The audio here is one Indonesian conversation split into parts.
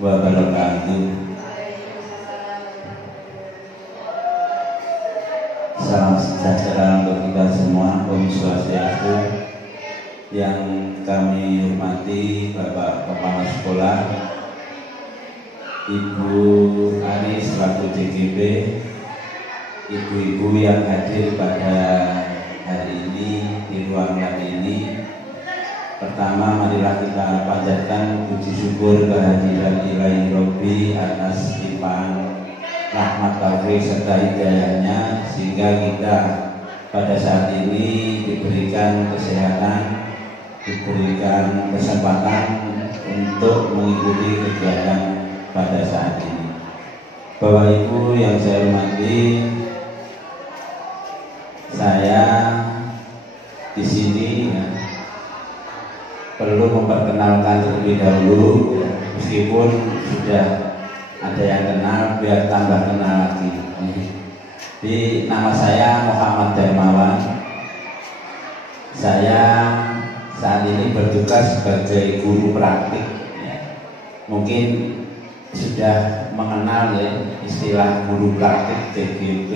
wabarakatuh. Salam sejahtera untuk kita semua. Om Swastiastu. Yang kami hormati Bapak Kepala Sekolah, Ibu Ani selaku JGB, ibu-ibu yang hadir pada hari ini di ruangan ini. Pertama, marilah kita panjatkan puji syukur kehadiran Ilahi Robbi atas limpahan rahmat taufik serta hidayahnya, sehingga kita pada saat ini diberikan kesehatan, diberikan kesempatan untuk mengikuti kegiatan pada saat ini. Bapak Ibu yang saya hormati, saya di sini perlu memperkenalkan terlebih dahulu, meskipun sudah ada yang kenal, biar tambah kenal lagi. Jadi nama saya Muhammad Darmawan. Saya saat ini bertugas sebagai guru praktik. Mungkin sudah mengenal istilah guru praktik JGB,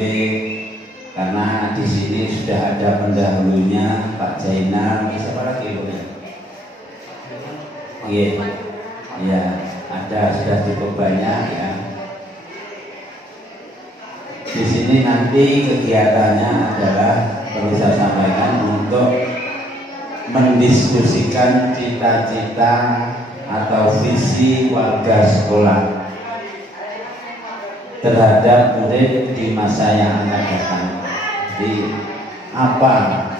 karena di sini sudah ada pendahulunya Pak Jainal. Siapa lagi Bu? Iya, ada, sudah cukup banyak ya. Di sini nanti kegiatannya adalah, perlu saya sampaikan, untuk mendiskusikan cita-cita atau visi warga sekolah terhadap murid di masa yang akan datang. Jadi apa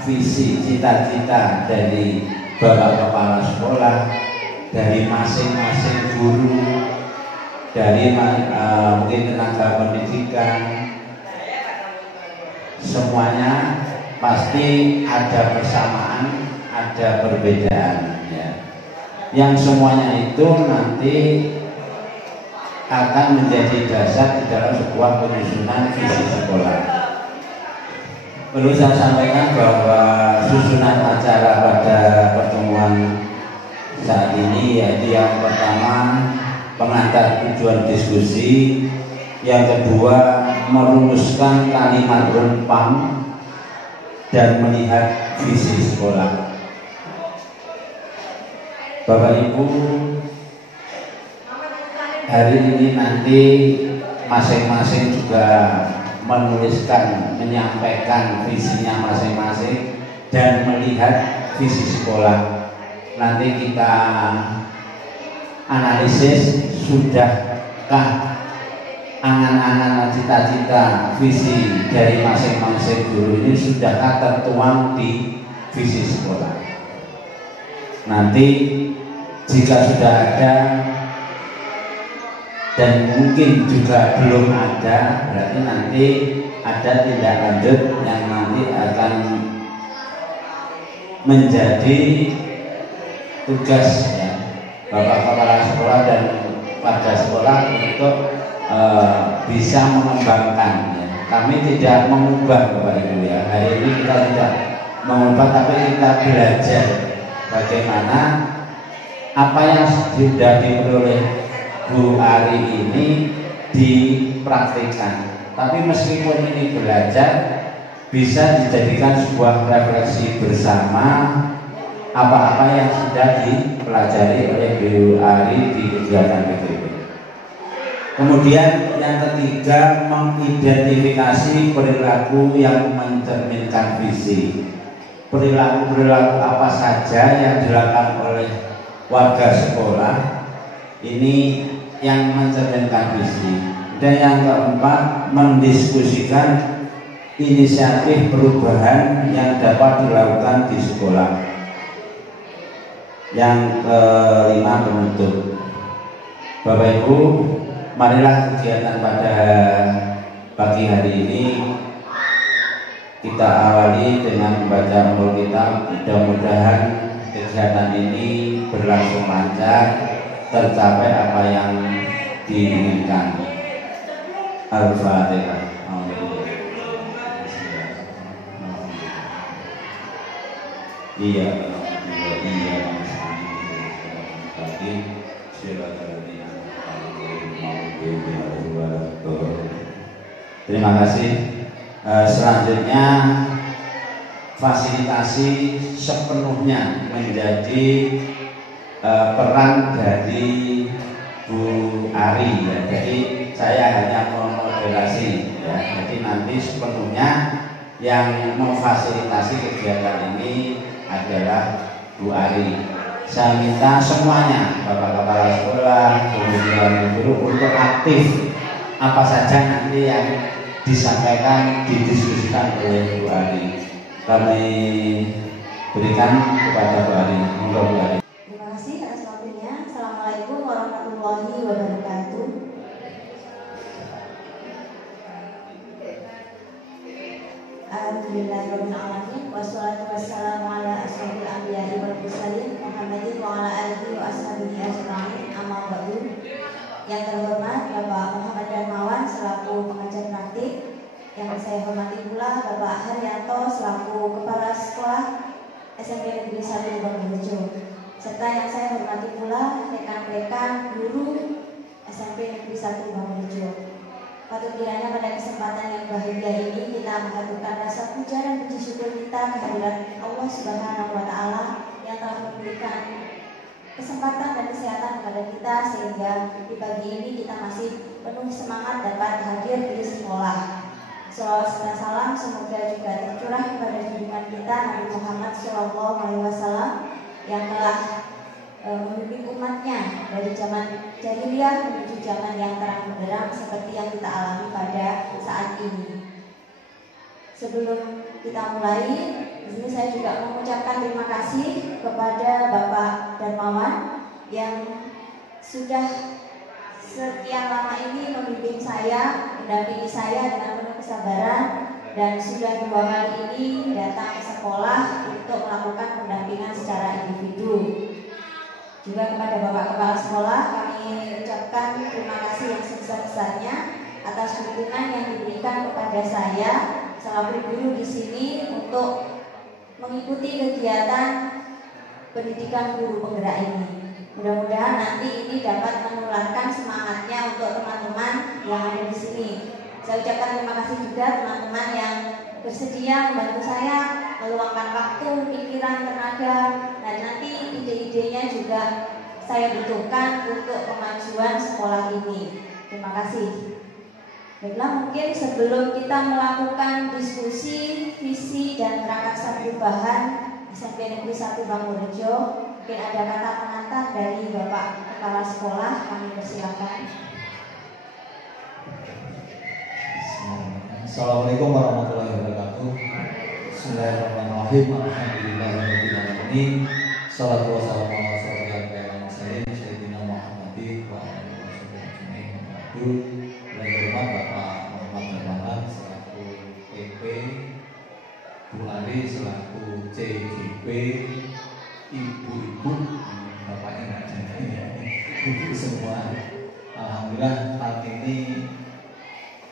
visi cita-cita dari Bapak Kepala Sekolah, dari masing-masing guru, dari mungkin tenaga pendidikan, semuanya pasti ada persamaan, ada perbedaan ya. Yang semuanya itu nanti akan menjadi dasar di dalam sebuah penyusunan visi sekolah. Perlu saya sampaikan bahwa susunan acara pada pertemuan saat ini yaitu yang pertama pengantar tujuan diskusi, yang kedua merumuskan kalimat rempang dan melihat visi sekolah. Bapak Ibu, hari ini nanti masing-masing juga menuliskan, menyampaikan visinya masing-masing dan melihat visi sekolah. Nanti kita analisis, sudahkah angan-angan, cita-cita, visi dari masing-masing guru ini sudahkah tertuang di visi sekolah. Nanti jika sudah ada dan mungkin juga belum ada, berarti nanti ada tindak lanjut yang nanti akan menjadi tugas ya, Bapak Kepala Sekolah dan warga sekolah untuk bisa mengembangkan ya. Kami tidak mengubah Bapak Ibu ya. Hari ini kita tidak mengubah, tapi kita belajar bagaimana apa yang sudah diperoleh Bu Ari ini dipraktikkan. Tapi meskipun ini belajar, bisa dijadikan sebuah refleksi bersama apa-apa yang sudah dipelajari oleh Bu Ari di kegiatan PTB. Kemudian yang ketiga, mengidentifikasi perilaku yang mencerminkan visi. Perilaku-perilaku apa saja yang dilakukan oleh warga sekolah ini yang mencerminkan visi. Dan yang keempat, mendiskusikan inisiatif perubahan yang dapat dilakukan di sekolah. Yang kelima, penutup. Bapak Ibu, marilah kegiatan pada pagi hari ini kita awali dengan membaca Ummul Kitab. Mudah-mudahan kegiatan ini berlangsung lancar, tercapai apa yang diinginkan. Al-Fatihah. Iya, iya, Terima kasih. Selanjutnya fasilitasi sepenuhnya menjadi peran dari Bu Ari ya. Jadi saya hanya memoderasi ya. Jadi nanti sepenuhnya yang memfasilitasi kegiatan ini adalah Bu Ari. Saya minta semuanya, Bapak Kepala Sekolah, kemudian guru untuk aktif apa saja nanti yang disampaikan, didiskusikan oleh Bu Ari. Kami berikan kepada Bu Ari. Monggo Bu Ari. Terima kasih atas waktunya. Assalamualaikum warahmatullahi wabarakatuh. Alhamdulillahirrahmanirrahim. Wassalatu wassalamu ala asyrofil anbiya'i wal mursalin Muhammadin wa ala alihi wa ashabihi ajma'in. Amma ba'du. Yang terhormat Bapak Muhammad Darmawan selaku pengajar praktik, yang saya hormati pula Bapak Haryanto selaku Kepala Sekolah SMP Negeri 1 Bangurjo, serta yang saya hormati pula rekan-rekan guru SMP Negeri 1 Bangurjo. Patut kiranya pada kesempatan yang bahagia ini kita mengaturkan rasa puja dan puji syukur kita kehadirat Allah Subhanahu wa Ta'ala yang telah memberikan kesempatan dan kesehatan kepada kita sehingga di pagi ini kita masih penuh semangat dapat hadir di sekolah. Salawat serta salam semoga juga tercurah kepada junjungan kita Nabi Muhammad SAW yang telah memimpin umatnya dari zaman jahiliyah menuju zaman yang terang benderang seperti yang kita alami pada saat ini. Sebelum kita mulai, di sini saya juga mengucapkan terima kasih kepada Bapak Darmawan yang sudah sekian lama ini membimbing saya, mendampingi saya dengan penuh kesabaran, dan sudah 2 kali ini datang ke sekolah untuk melakukan pendampingan secara individu. Juga kepada Bapak Kepala Sekolah kami ucapkan terima kasih yang sebesar-besarnya atas dukungan yang diberikan kepada saya selaku guru di sini untuk mengikuti kegiatan pendidikan guru penggerak ini. Mudah-mudahan nanti ini dapat menularkan semangatnya untuk teman-teman yang ada di sini. Saya ucapkan terima kasih juga teman-teman yang bersedia membantu saya meluangkan waktu, pikiran, tenaga, dan nanti ide-idenya juga saya butuhkan untuk kemajuan sekolah ini. Terima kasih. Baiklah, mungkin sebelum kita melakukan diskusi visi dan prakarsa perubahan SMP Negeri 1 Bangurjo, mungkin ada kata pengantar dari Bapak Kepala Sekolah, kami persilakan. Assalamualaikum warahmatullahi wabarakatuh. Bismillahirrahmanirrahim. Alhamdulillahirrahmanirrahim. Salatu wassalamu ala rasulillah Sayyidina Muhammadin wa ala alihi wasallam. Dan hormat Bapak Muhammad Darmawan selaku PP, Bu Ari selaku CGP, ibu-ibu, bapaknya nggak ada ya, ibu semua. Alhamdulillah saat ini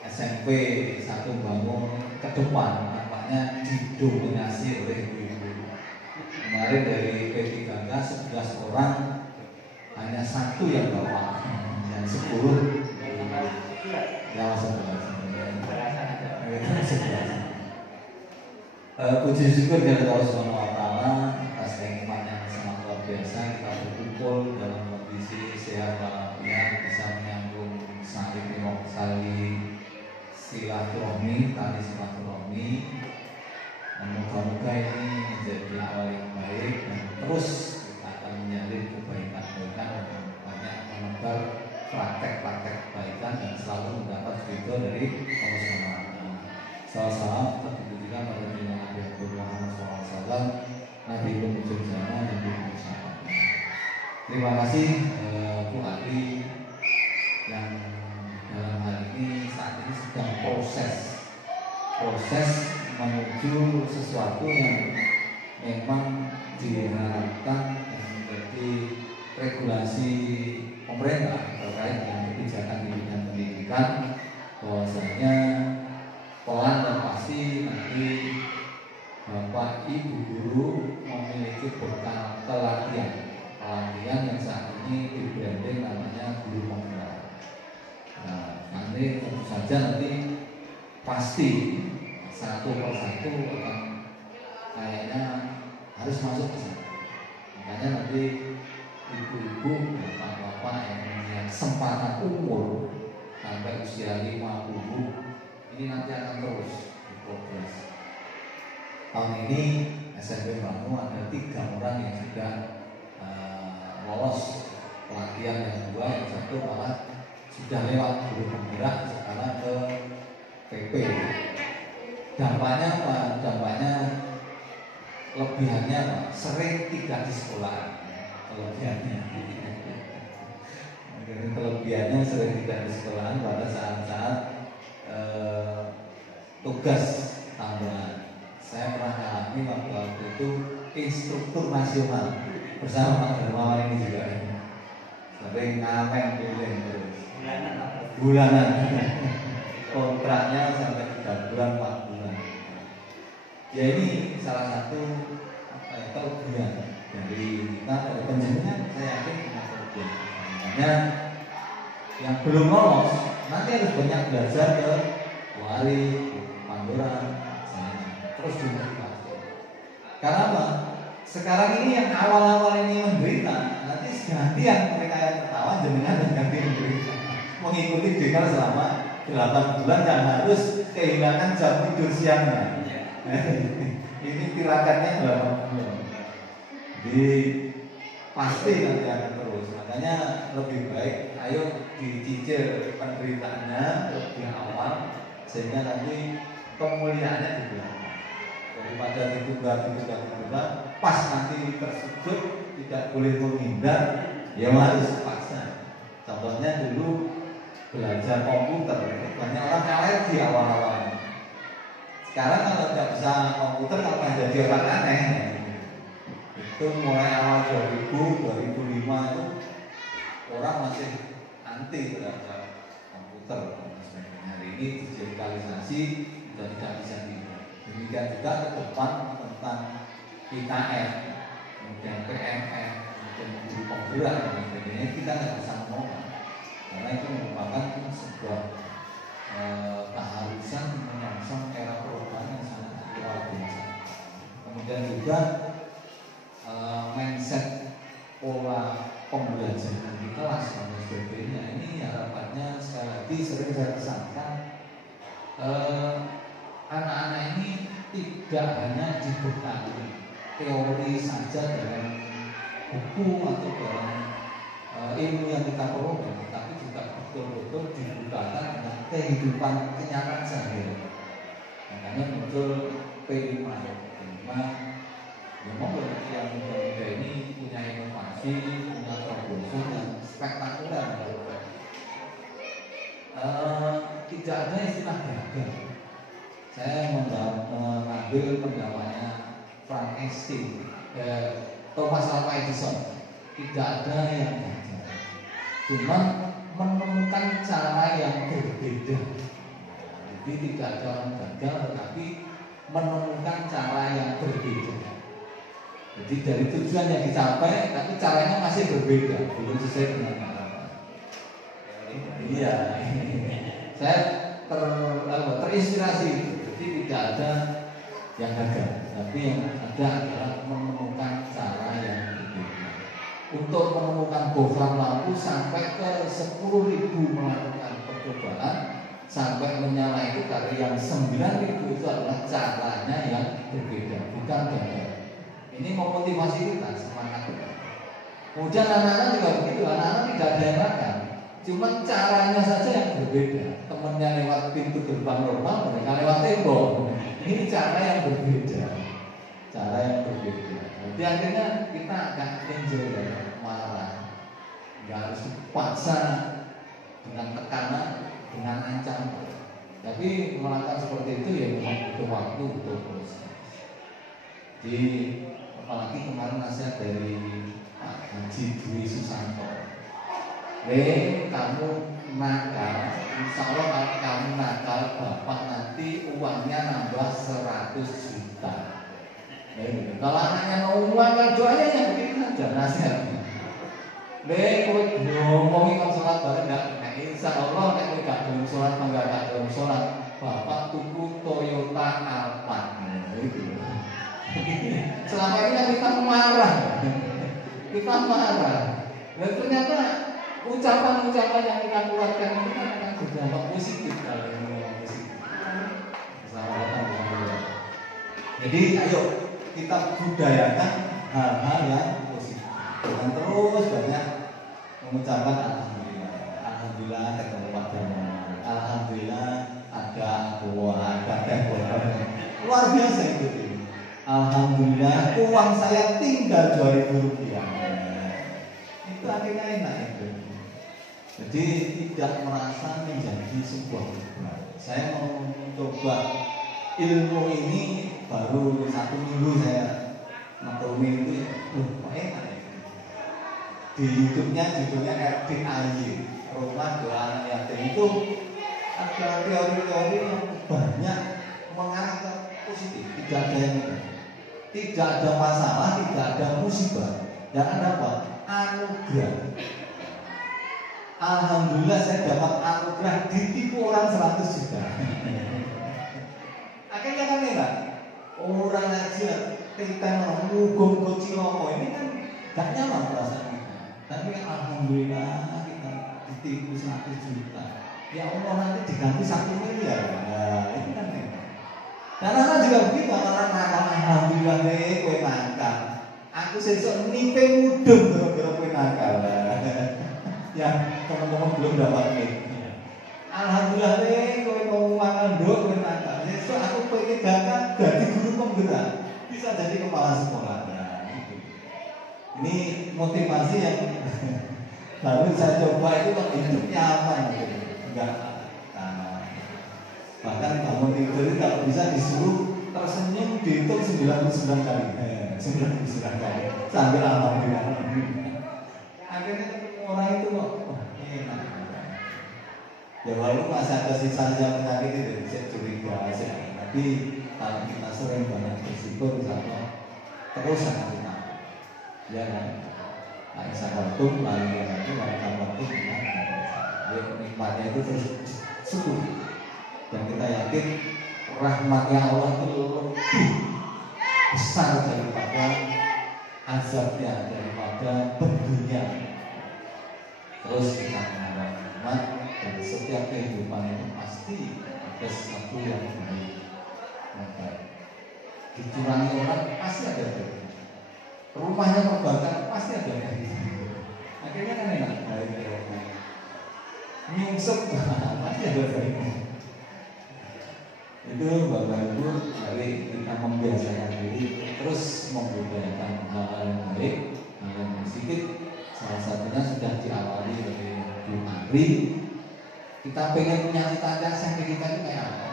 SMP 1 Bangun ke depan nampaknya didominasi oleh ibu-ibu. Kemarin dari P3K 11 orang hanya 1 yang bapak, yang 10 yang 11. Puji syukur kepada Allah Subhanahu wa Ta'ala atas nikmat yang sangat luar biasa kita berkumpul dalam kondisi sehat walafiat, bisa menyambung silaturahmi, tali silaturahmi. Moga-moga ini menjadi awal yang baik dan terus kita akan menyalin kebaikan-kebaikan dan banyak menebar praktek-praktek kebaikan dan selalu mendapat ridho dari Allah Subhanahu wa Ta'ala. Salam tertujukan pada Nabi Muhammad SAW, Nabi penghujung zaman dan Nabi Muhammad. Terima kasih Bu Ari yang dalam hal ini saat ini sedang proses menuju sesuatu yang memang diharapkan yang menjadi regulasi pemerintah terkait dengan kebijakan di bidang pendidikan, bahwasanya pelan dan pasti nanti Bapak Ibu guru memiliki bekal pelatihan yang saat ini di branding namanya guru penggerak. Nah, ini tentu saja nanti pasti satu persatu akan kayaknya harus masuk ke sana. Makanya nanti ibu-ibu, bapak-bapak yang punya kesempatan umur sampai usia 50 ini nanti akan terus berprogres. Tahun ini SMP Banu ada 3 orang yang sudah lolos pelatihan, yang 2, yang 1 malah sudah lewat guru penggerak sekarang ke PP. Dampaknya apa? Dampaknya lebihannya apa? Sering tidak di sekolah. Kelebihannya sering tidak di sekolah pada saat-saat tugas tambahan. Saya pernah alami waktu itu instruktur nasional bersama Pak Dermawan ini juga. Sering ngamen keliling terus. Bulanan. Kontraknya sampai 3 bulan, 4 bulan. Ya ini salah satu kelebihan dari kita, dari penjenengan. Saya yakin punya kelebihan. Makanya yang belum lolos nanti harus banyak belajar ke Wali, Pandora, terus dimotivasi. Karena apa? Sekarang ini yang awal-awal ini menderita, nanti gantian mereka yang ketawa jenengan dan ganti menderita. Mengikuti dengar selama 8 bulan dan harus kehilangan jam tidur siangnya. Ini tirakannya 8 bulan. Jadi pasti nanti akan terus. Makanya lebih baik ayo dicicil penderitaannya lebih awal sehingga nanti kemuliaannya juga. Daripada ditunda, pas nanti tersujud tidak boleh menghindar, ya harus paksa. Contohnya dulu belajar komputer, banyak orang alergi awal-awal. Sekarang kalau tidak bisa komputer akan jadi orang aneh. Itu mulai awal 2005 itu orang masih anti terhadap komputer. Hari ini digitalisasi sudah tidak bisa dihindari. Demikian juga ke depan tentang IKN, kemudian PMN, kemudian guru penggerak dan sebagainya, kita tidak bisa ngomong karena itu merupakan sebuah keharusan menyongsong era perubahan yang sangat luar biasa. Kemudian juga mindset pola pembelajaran di kelas dan sebagainya, ini harapannya sekali lagi sering saya pesankan, anak-anak ini tidak hanya dibekali teori saja dalam buku atau dalam ilmu yang kita peroleh, tapi juga betul-betul dibukakan dengan kehidupan kenyataan sehari-hari. Makanya muncul P5. Memang yang muda ini punya inovasi, punya terobosan yang spektakuler. Tidak ada istilah gagal. Saya mengambil pendapatnya Frank Einstein, Thomas Alva Edison. Tidak ada yang gagal, cuma menemukan cara yang berbeda. Jadi tidak ada orang gagal, tetapi menemukan cara yang berbeda. Jadi dari tujuan yang dicapai, tapi caranya masih berbeda, belum sesuai dengan harapan. Iya, saya terinspirasi. Jadi tidak ada yang gagal, tapi yang ada adalah menemukan cara yang berbeda. Untuk menemukan bongkar lampu sampai ke 10.000 melakukan percobaan sampai menyala itu dari yang 9.000 itu adalah caranya yang berbeda, bukan gagal. Ini memotivasi kita, semangat kita. Kemudian anak-anak juga begitu, anak-anak tidak ada yang makan, cuma caranya saja yang berbeda. Temennya lewat pintu gerbang normal, mereka lewat tembok. Ini cara yang berbeda, cara yang berbeda. Jadi akhirnya kita akan enjoy ya, marah, nggak harus dipaksa dengan tekanan, dengan ancaman. Tapi melakukan seperti itu ya memang butuh waktu, butuh proses. Jadi apalagi kemarin nasihat dari Pak Haji Dwi Susanto, kamu nakal, insya Allah kalau kamu nakal, bapak nanti uangnya nambah 100 juta. Kalau anaknya mau uang, kan doanya yang begitu saja nasihatnya. Kowe ngomongin kalau sholat bareng nggak? Insya Allah kowe gak belum sholat kita marah. Dan ternyata ucapan-ucapan yang kita keluarkan itu kan akan berdampak positif kalau ngomong positif. Selamat datang di Alhamdulillah. Jadi ayo kita budayakan hal-hal yang positif. Jangan terus banyak mengucapkan alhamdulillah. Alhamdulillah ketemu padamu. Alhamdulillah ada buah, ada teh luar biasa itu. Alhamdulillah uang saya tinggal 2.000 rupiah. Itu akhirnya enak itu. Jadi tidak merasa menjadi sebuah beban. Saya mau mencoba ilmu ini baru 1 minggu saya maklumi itu, kok enak ya. Di YouTube-nya judulnya RDAY, Rumah Doa Anak Yatim, itu ada teori-teori yang banyak mengarah ke positif, tidak ada yang negatif. Tidak ada masalah, tidak ada musibah. Yang ada apa? Anugerah. Alhamdulillah saya dapat anugerah ditipu orang 100 juta. Akhirnya kan enak. Orang aja kita ngomong kociloko ini kan gak nyaman perasaan kita. Tapi alhamdulillah kita ditipu 100 juta. Ya Allah nanti diganti 1 miliar. Nah, itu kan enak. Dan anak juga begitu, orang makan alhamdulillah deh, kue nakal. Aku sesuk nipe mudeng gara-gara kue nakal. Ya teman-teman belum dapat nih. Alhamdulillah deh, kue mau makan dua kue nakal. Sesuk aku pengen ganti guru penggerak, bisa jadi kepala sekolah. Nah, ini motivasi yang baru saya coba itu hidup nyaman, enggak. Bahkan bangun tidur kalau bisa disuruh tersenyum dihitung 99 kali. 99 kali sambil alhamdulillah. Akhirnya orang itu kok enak. Ya walaupun masih ada sisa-sisa penyakit itu saya curiga aja. Tapi kalau kita sering banyak bersyukur misalnya terus akan kita. Ya kan? Nah, waktu lalu waktu nikmatnya itu terus syukur. Dan kita yakin rahmatnya Allah itu lebih besar daripada azabnya, daripada bendunya. Terus kita mengenal rahmat, dan setiap kehidupan itu pasti ada sesuatu yang baik. Dicurangi orang pasti ada baik. Rumahnya terbakar pasti ada baik. Akhirnya kan enak baik. Nyungsep pasti ada baik. Itu Bapak Ibu, mari kita membiasakan diri terus membudayakan hal-hal yang baik, hal yang positif. Salah satunya sudah diawali dari Bu Mari. Kita pengen punya cita-cita SMP kita itu kayak apa?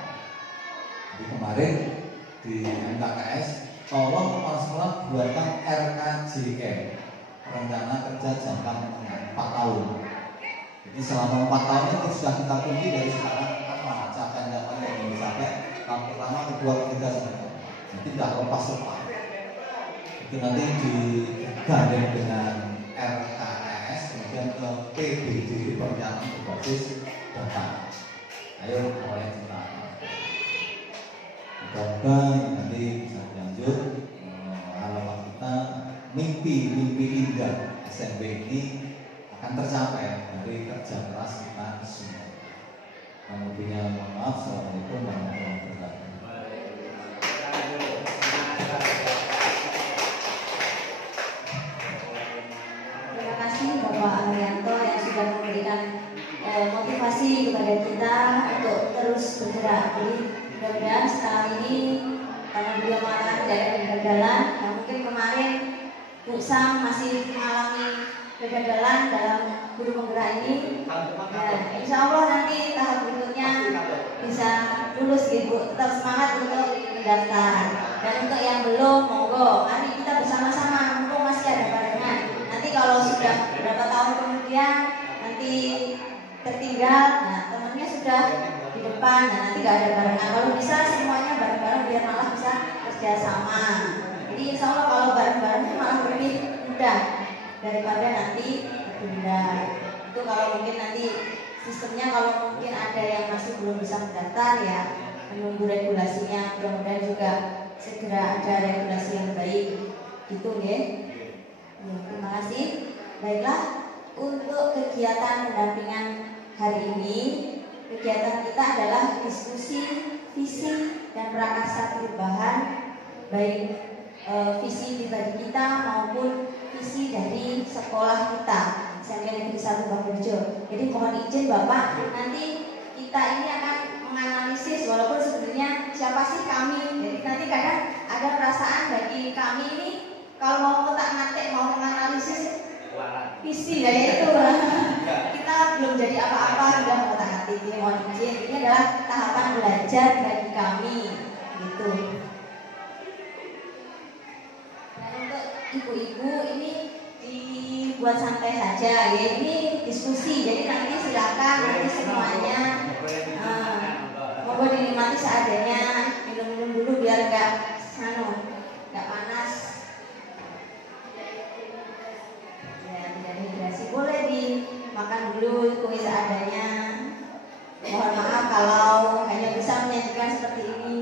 Jadi kemarin di MKKS tolong kepala sekolah buatkan RKJM, rencana kerja jangka menengah 4 tahun. Jadi selama 4 tahun itu sudah kita kunci dari sekarang apa capaian-capaian yang ingin dicapai. Tahun pertama, kedua, ketiga sampai keempat. Jadi tidak lepas-lepas. Itu nanti digandeng dengan RKS, kemudian ke PBD perencanaan berbasis data. Ayo mulai kita. Mudah-mudahan nanti bisa lanjut. Harapan kita mimpi indah SMP ini akan tercapai dari kerja keras kita semua. Lebihnya mohon maaf. Assalamualaikum warahmatullahi wabarakatuh. Terima kasih Bapak Arianto yang sudah memberikan motivasi kepada kita untuk terus bergerak. Jadi mudah-mudahan setelah ini karena beliau mengatakan tidak ada kegagalan, nah mungkin kemarin Bu Sam masih mengalami kegagalan dalam guru penggerak ini. Nah, insya Allah nanti tahap berikutnya bisa lulus gitu. Tetap semangat untuk mendaftar. Dan untuk yang belum, monggo mari kita bersama-sama, mumpung masih ada barengan. Nanti kalau sudah beberapa tahun kemudian nanti tertinggal, nah temannya sudah di depan, nah nanti gak ada barengan. Kalau bisa semuanya bareng-bareng biar malah bisa kerjasama. Jadi insya Allah kalau bareng-bareng itu malah lebih mudah daripada nanti tertunda. Itu kalau mungkin nanti sistemnya, kalau mungkin ada yang masih belum bisa mendaftar ya menunggu regulasinya. Mudah-mudahan juga segera ada regulasi yang baik gitu ya. Ya, terima kasih. Baiklah, untuk kegiatan pendampingan hari ini, kegiatan kita adalah diskusi visi dan prakarsa perubahan, baik visi pribadi kita maupun visi dari sekolah kita, SMK Negeri 1 Bangurjo. Jadi mohon izin Bapak, nanti kita ini akan menganalisis, walaupun sebenarnya siapa sih kami. Jadi nanti kadang ada perasaan bagi kami ini kalau mau ngotak-ngatik, mau menganalisis visi ya itu kita belum jadi apa-apa sudah ngotak-ngatik. Jadi mohon izin, ini adalah tahapan belajar bagi kami gitu. Ibu-ibu ini dibuat santai saja ya, ini diskusi, jadi nanti silakan nanti semuanya monggo dinikmati seadanya, minum-minum dulu biar nggak panas ya, tidak dehidrasi, boleh dimakan dulu kue seadanya. Mohon maaf kalau hanya bisa menyajikan seperti ini.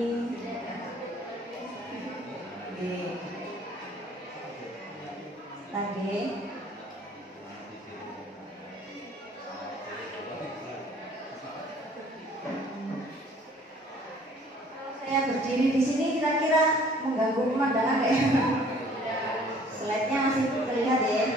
Oke. Saya berdiri di sini kira-kira mengganggu pemandangan ya? Slide-nya masih terlihat ya.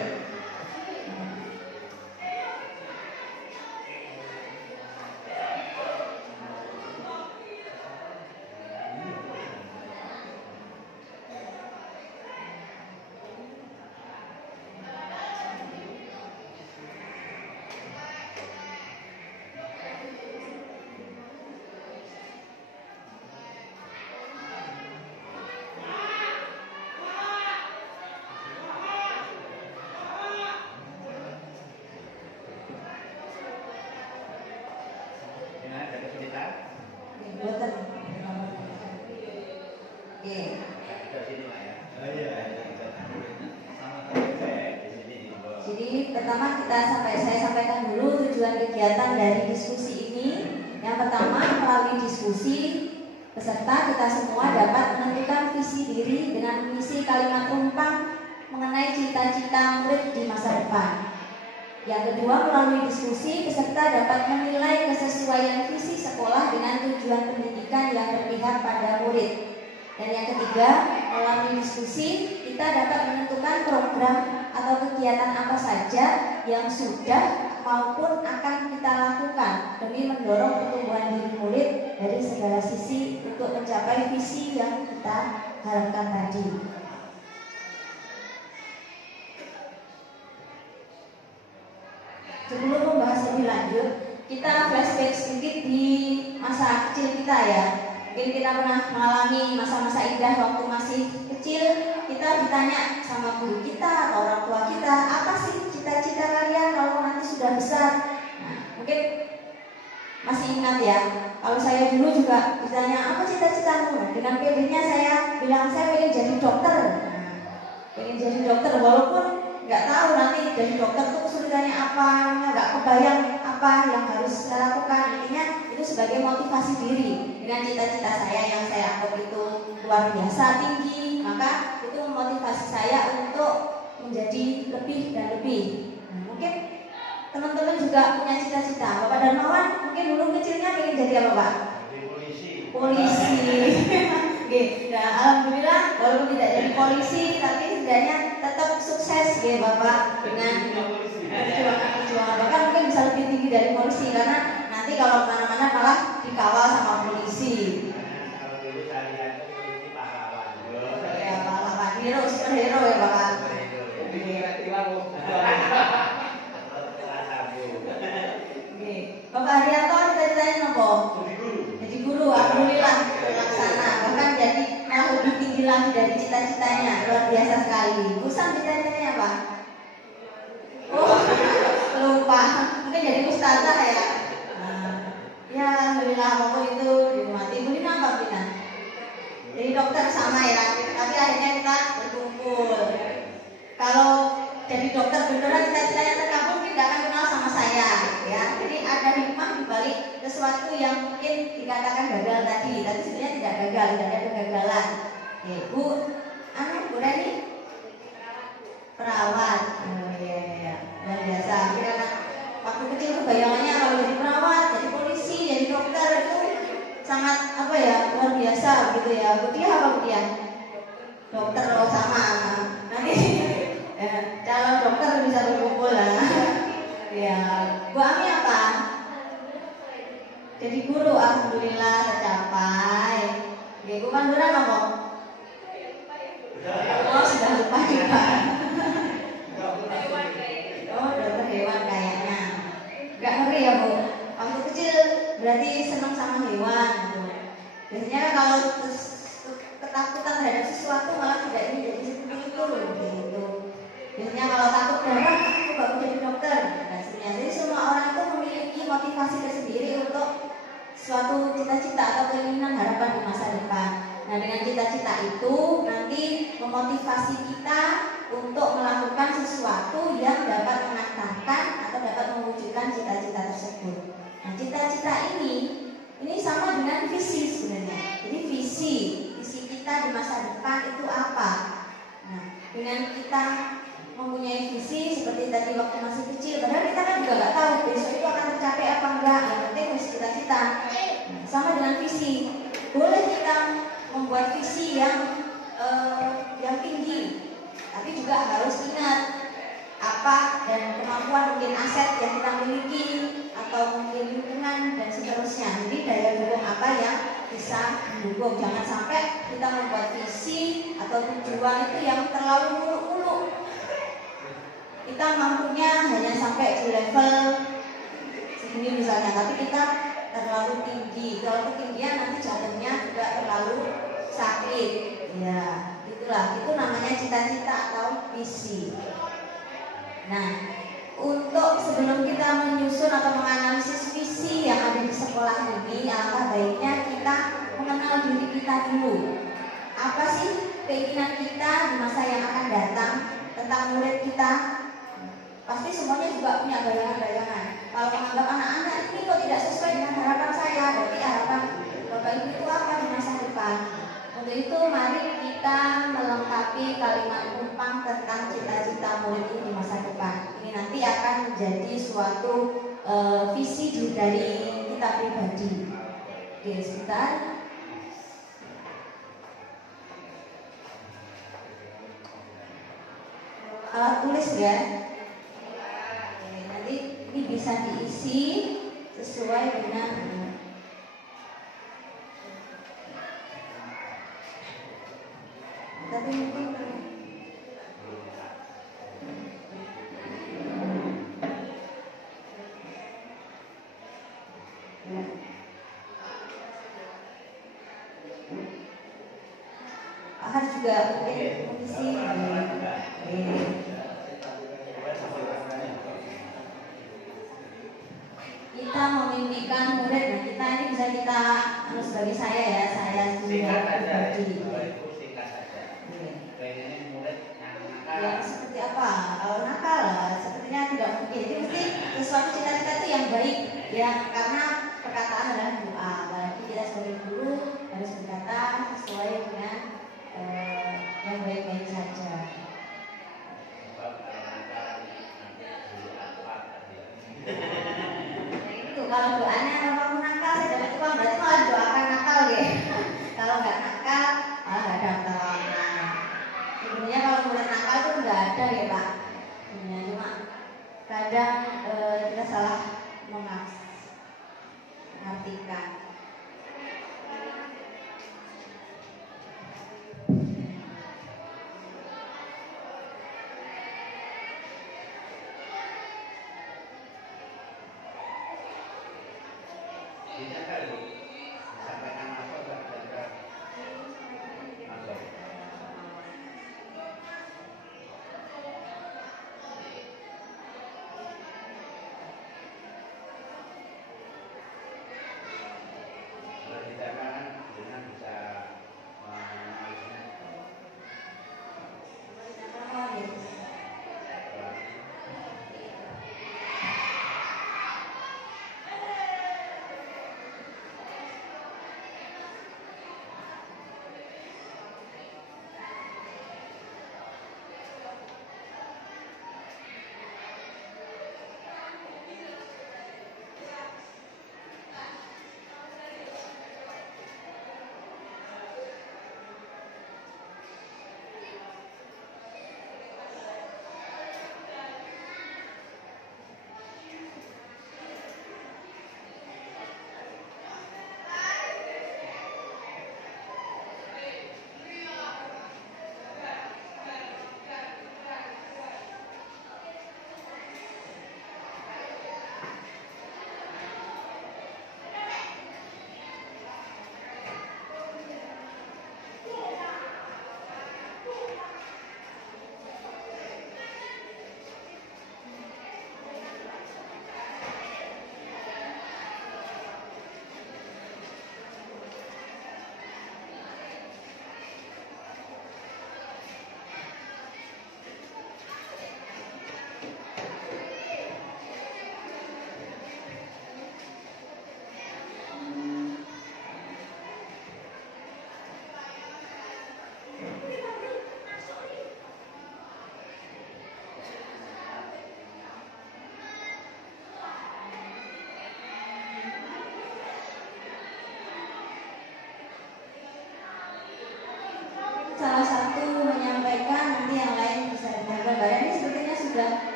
Jadi pertama saya sampaikan dulu tujuan kegiatan dari diskusi ini. Yang pertama, melalui diskusi peserta kita semua dapat menentukan visi diri dengan mengisi kalimat tumpang mengenai cita-cita murid di masa depan. Yang kedua, melalui diskusi peserta dapat menilai kesesuaian visi sekolah dengan tujuan pendidikan yang berpihak pada murid. Dan yang ketiga, melalui diskusi kita dapat menentukan program atau kegiatan apa saja yang sudah maupun akan kita lakukan demi mendorong pertumbuhan diri murid dari segala sisi untuk mencapai visi yang kita harapkan tadi. Sebelum membahas lebih lanjut, kita flashback sedikit di masa kecil kita ya. Mungkin kita pernah mengalami masa-masa indah waktu masih kecil. Kita ditanya sama guru kita atau orang tua kita, apa sih cita-cita kalian kalau nanti sudah besar? Nah, mungkin masih ingat ya. Kalau saya dulu juga ditanya, apa cita-citamu? Nah, dengan PD-nya saya bilang saya pengen jadi dokter. Nah, pengen jadi dokter walaupun nggak tahu nanti jadi dokter itu kesulitannya apa, nggak kebayang apa yang harus saya lakukan. Intinya itu sebagai motivasi diri dengan cita-cita saya yang saya anggap itu luar biasa tinggi, maka itu memotivasi saya untuk menjadi lebih dan lebih. Nah, mungkin teman-teman juga punya cita-cita. Bapak Darmawan mungkin dulu kecilnya pengen jadi apa Pak? Polisi. Oke, nah alhamdulillah walaupun tidak jadi polisi tapi setidaknya tetap sukses ya Bapak dengan perjuangan Bapak mungkin bisa lebih tinggi dari polisi karena nanti kalau kemana-mana malah dikawal sama polisi. Ya pahlawan, hero, superhero ya Bapak. Bapak Haryanto cita-citanya apa? Jadi guru, alhamdulillah terlaksana. Bahkan jadi malah lebih tinggi lagi dari cita-citanya, luar biasa sekali. Usam cita-citanya apa? Oh, lupa. Mungkin jadi ustazah ya. Ya alhamdulillah apapun itu dinikmati. Ibu Lina apa Lina? Jadi dokter sama ya. Tapi akhirnya kita berkumpul. Kalau jadi dokter beneran cita-citanya terkabul tidak akan kenal sama saya ya. Jadi ada hikmah di balik sesuatu yang mungkin dikatakan gagal tadi, tapi sebenarnya tidak gagal, tidak ada kegagalan. Bu Reni Perawat. Oh iya iya. Luar biasa. Karena waktu kecil tuh bayangannya kalau jadi perawat, jadi polisi, jadi dokter itu sangat apa ya, luar biasa gitu ya. Dia apa dia? Dokter loh sama. Nanti ya, calon dokter bisa berkumpul lah. Ya, Bu Ami apa? Jadi guru, alhamdulillah tercapai. Ya, Bu Panduran apa? Oh, sudah lupa juga. Oh, dokter hewan kayaknya. Gak ngeri ya, Bu? Waktu kecil berarti senang sama hewan gitu. Biasanya kalau ketakutan terhadap sesuatu malah tidak ingin jadi seperti itu gitu. Biasanya kalau takut darah, aku baru jadi dokter. Nah, jadi semua orang itu memiliki motivasi tersendiri untuk suatu cita-cita atau keinginan harapan di masa depan. Nah, dengan cita-cita itu nanti memotivasi kita untuk melakukan sesuatu yang dapat mengantarkan atau dapat mewujudkan cita-cita tersebut. Nah, cita-cita ini sama dengan visi sebenarnya. Jadi visi kita di masa depan itu apa? Nah, dengan kita mempunyai visi seperti tadi waktu masih kecil, padahal kita kan juga nggak tahu besok itu akan tercapai apa enggak. Yang penting cita-cita. Nah, sama dengan visi. Boleh kita membuat visi yang tinggi, tapi juga harus ingat apa dan kemampuan, mungkin aset yang kita miliki atau mungkin lingkungan dan seterusnya. Jadi daya dukung apa yang bisa mendukung. Jangan sampai kita membuat visi atau tujuan itu yang terlalu muluk-muluk. Kita mampunya hanya sampai di level segini misalnya, tapi kita terlalu tinggi. Kalau ketinggian nanti jatuhnya juga terlalu sakit. Ya, itulah, itu namanya cita-cita atau visi. Nah, untuk sebelum kita menyusun atau menganalisis visi yang ada di sekolah ini, alangkah baiknya kita mengenal diri kita dulu. Apa sih keinginan kita di masa yang akan datang tentang murid kita? Pasti semuanya juga punya bayangan-bayangan. Kalau menganggap anak-anak ini kok tidak sesuai dengan harapan saya, berarti harapan Bapak Ibu itu apa di masa depan? Untuk itu mari kita melengkapi kalimat numpang tentang cita-cita murid ini di masa depan. Ini nanti akan menjadi suatu visi dari kita pribadi. Oke, sebentar. Alat tulis ya. Oke, nanti ini bisa diisi sesuai dengan tapi mungkin akan juga mungkin mengisi kita memimpikan murid. Nah, kita ini bisa kita sebagai saya ya, saya pribadi. Ya, seperti apa? Kalau nakal, sepertinya tidak mungkin. Jadi mesti sesuatu cita-cita itu yang baik, ya, karena perkataan adalah doa. Berarti kita sebagai guru harus berkata sesuai dengan yang baik-baik saja. Itu kalau doanya kalau kamu nakal saya dapat uang, berarti malah doakan nakal ya. Kalau nggak nakal malah nggak dapat. Sebenarnya kalau murid nakal itu nggak ada ya Pak. Sebenarnya cuma kadang kita salah mengartikan.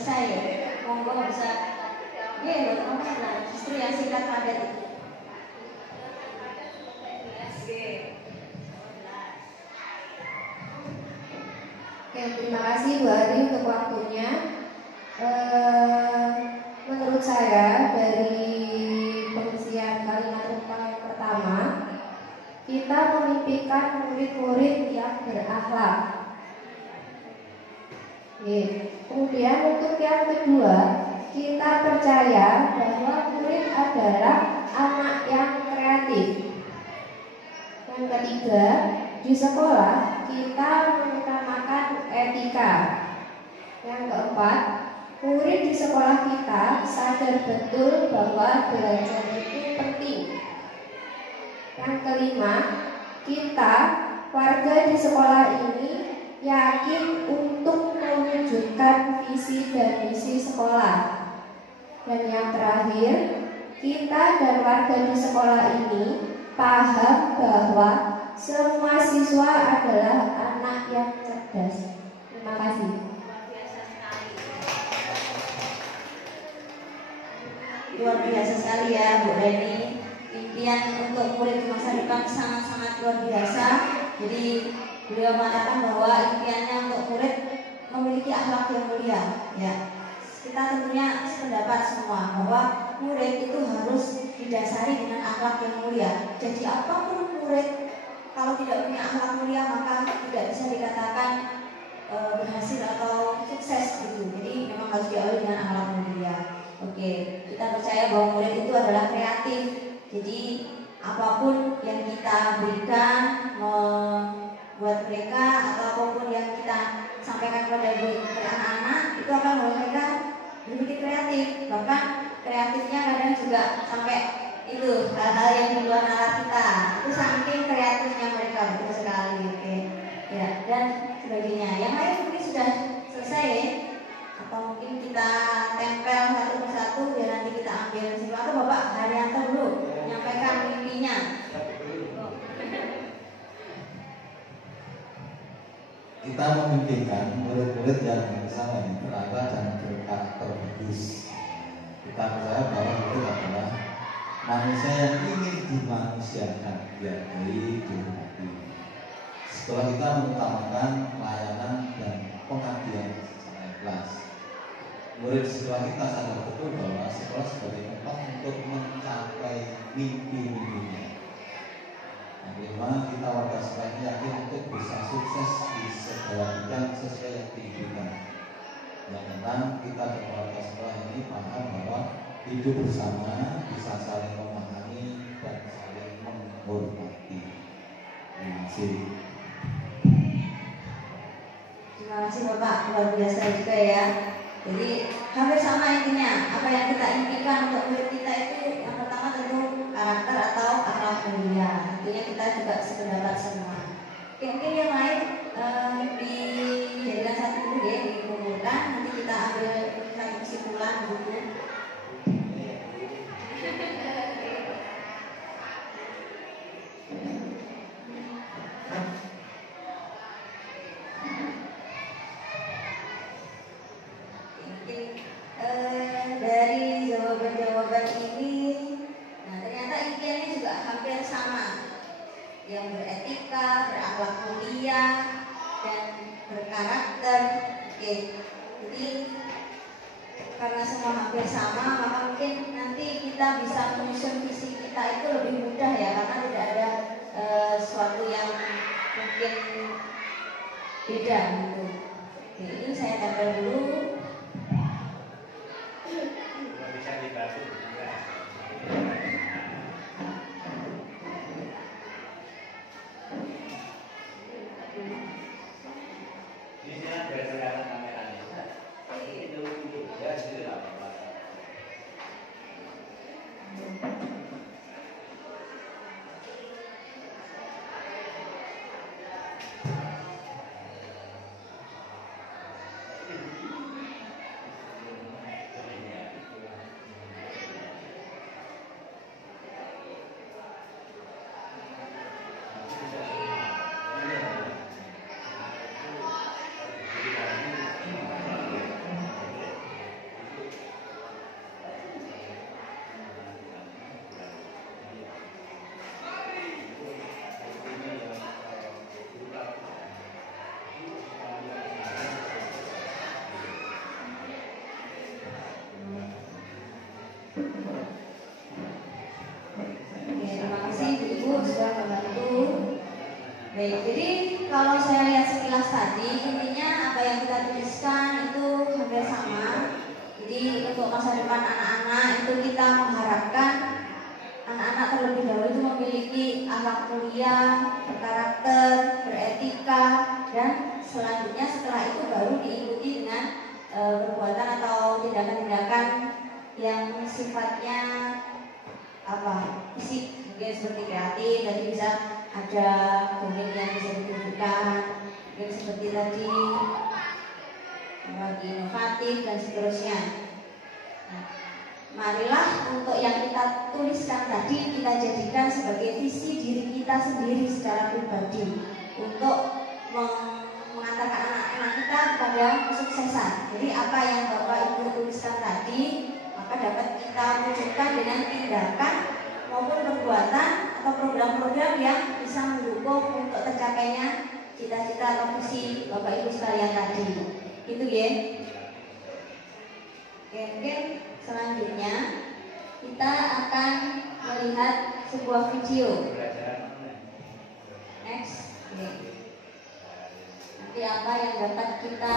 selesai. Monggo bisa. Iya, justru yang singkat padat itu. Oke, terima kasih Bu Ari untuk waktunya. Menurut saya dari pengisian kalimat rempah yang pertama, kita memimpikan murid-murid yang berakhlak. Oke. Kemudian untuk yang kedua, kita percaya bahwa murid adalah anak yang kreatif. Yang ketiga, di sekolah kita mengutamakan etika. Yang keempat, murid di sekolah kita sadar betul bahwa belajar itu penting. Yang kelima, kita warga di sekolah ini yakin untuk mewujudkan visi dan misi sekolah. Dan yang terakhir, kita dan warga di sekolah ini paham bahwa semua siswa adalah anak yang cerdas. Terima kasih. Luar biasa sekali ya Bu Reni. Impian untuk murid masa depan sangat-sangat luar biasa. Jadi beliau mengatakan bahwa impiannya untuk murid memiliki akhlak yang mulia. Ya, kita tentunya sependapat semua bahwa murid itu harus didasari dengan akhlak yang mulia. Jadi apapun murid kalau tidak punya akhlak mulia maka tidak bisa dikatakan berhasil atau sukses gitu. Jadi memang harus diawali dengan akhlak mulia. Oke, kita percaya bahwa murid itu adalah kreatif. Jadi apapun yang kita berikan buat mereka atau apapun yang kita sampaikan kepada anak-anak itu akan membuat mereka berpikir kreatif. Bahkan kreatifnya kadang juga sampai itu hal-hal yang di luar nalar kita. Itu saking kreatifnya mereka, betul sekali. Oke. Ya, dan sebagainya. Yang lain mungkin sudah selesai atau mungkin kita tempel satu persatu biar nanti kita ambil sesuatu. Bapak Haryanto dulu menyampaikan mimpinya. Kita memimpikan murid-murid yang bersama ini berakhlak dan berkarakter bagus. Kita percaya bahwa itu adalah manusia yang ingin dimanusiakan, yakni dihormati. Setelah kita mengutamakan pelayanan dan pengabdian secara ikhlas, murid sekolah kita sadar betul bahwa sekolah sebagai tempat untuk mencapai mimpi-mimpinya. Yang kelima, kita warga sekolah ini yakin untuk bisa sukses di segala bidang sesuai yang diinginkan. Yang keenam, kita dan warga sekolah ini paham bahwa hidup bersama bisa saling memahami dan saling menghormati. Terima kasih. Terima kasih Bapak, luar biasa juga ya. Jadi hampir sama intinya. Apa yang kita impikan untuk murid kita itu yang pertama tentu karakter atau akhlak mulia. Tentunya kita juga sependapat semua. Mungkin yang lain dijadikan satu dulu ya, dikumpulkan. Nanti kita ambil satu kesimpulan dulu. Dari jawaban-jawaban ini, nah ternyata impiannya juga hampir sama, yang beretika, berakhlak mulia, dan berkarakter. Oke, jadi karena semua hampir sama, maka mungkin nanti kita bisa menyusun visi kita itu lebih mudah ya, karena tidak ada sesuatu yang mungkin beda gitu. Oke, ini saya tempel dulu. Bisa dibantu juga. Di sini ada kelihatan kameranya. Itu ya sudah apa-apa. kasih Ibu sudah membantu. Baik, jadi kalau saya lihat sekilas tadi, intinya apa yang kita tuliskan itu hampir sama. Jadi untuk masa depan anak-anak itu kita mengharapkan anak-anak terlebih dahulu itu memiliki akhlak mulia, berkarakter, beretika, dan selanjutnya setelah itu baru diikuti dengan perbuatan atau tindakan-tindakan yang sifatnya fisik, mungkin seperti kreatif, tadi bisa ada komik yang bisa ditunjukkan, mungkin seperti tadi lagi inovatif dan seterusnya. Nah, marilah untuk yang kita tuliskan tadi kita jadikan sebagai visi diri kita sendiri secara pribadi untuk mengantarkan anak-anak kita kepada kesuksesan. Jadi apa yang Bapak Ibu tuliskan tadi maka dapat kita wujudkan dengan tindakan maupun perbuatan atau program-program yang bisa mendukung untuk tercapainya cita-cita atau visi Bapak Ibu sekalian tadi. Itu ya. Oke, mungkin selanjutnya kita akan melihat sebuah video. Next. Oke. Nanti apa yang dapat kita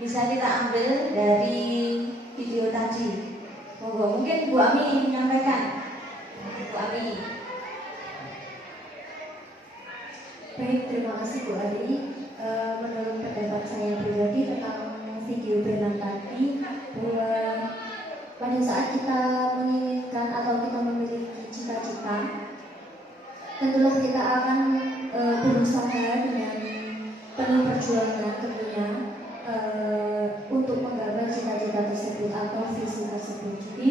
bisa kita ambil dari video tadi. Monggo, mungkin Bu Ami menyampaikan. Bu Ami. Baik, terima kasih Bu Ari. Menurut pendapat saya pribadi tentang video Bernard tadi, bahwa pada saat kita menginginkan atau kita memiliki cita-cita, tentulah kita akan berusaha dengan penuh perjuangan tentunya untuk menggapai cita-cita tersebut atau visi tersebut. Jadi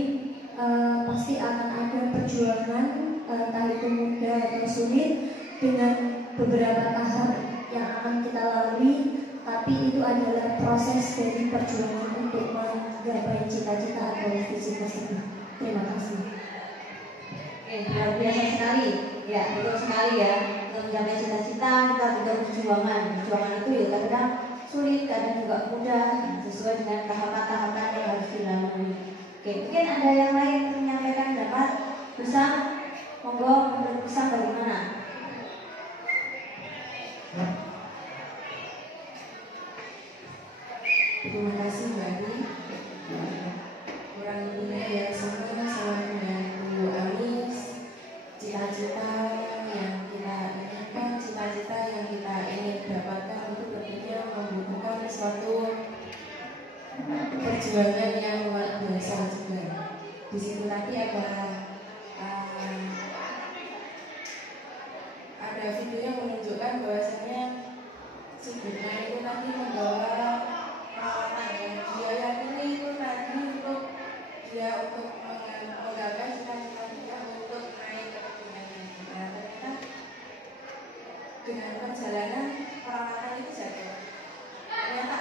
pasti akan ada perjuangan, entah itu mudah atau sulit, dengan beberapa tahap yang akan kita lalui, tapi itu adalah proses dari perjuangan untuk menggapai cita-cita atau visi tersebut. Terima kasih. Oke, luar biasa sekali. Ya, betul sekali ya. Untuk mencapai cita-cita kita butuh perjuangan. Perjuangan itu ya kadang sulit, kadang juga mudah, sesuai dengan tahapan-tahapan yang harus dilalui. Oke, mungkin ada yang lain yang menyampaikan pendapat. Usam, monggo, menurut Usam bagaimana? Terima kasih Mbak Ani. Kurang lebihnya ya sama dengan Bu Anis. Cita-cita yang kita inginkan, cita-cita yang kita ingin dapatkan itu tentunya membutuhkan suatu perjuangan yang luar biasa juga. Di situ tadi ada video yang menunjukkan bahwasanya si Bunda itu tadi membawa peralatan yang dia yakini itu tadi untuk menggapai cita-cita dia untuk naik ke ketinggian. Nah, ternyata dengan perjalanan peralatan itu jatuh. Ternyata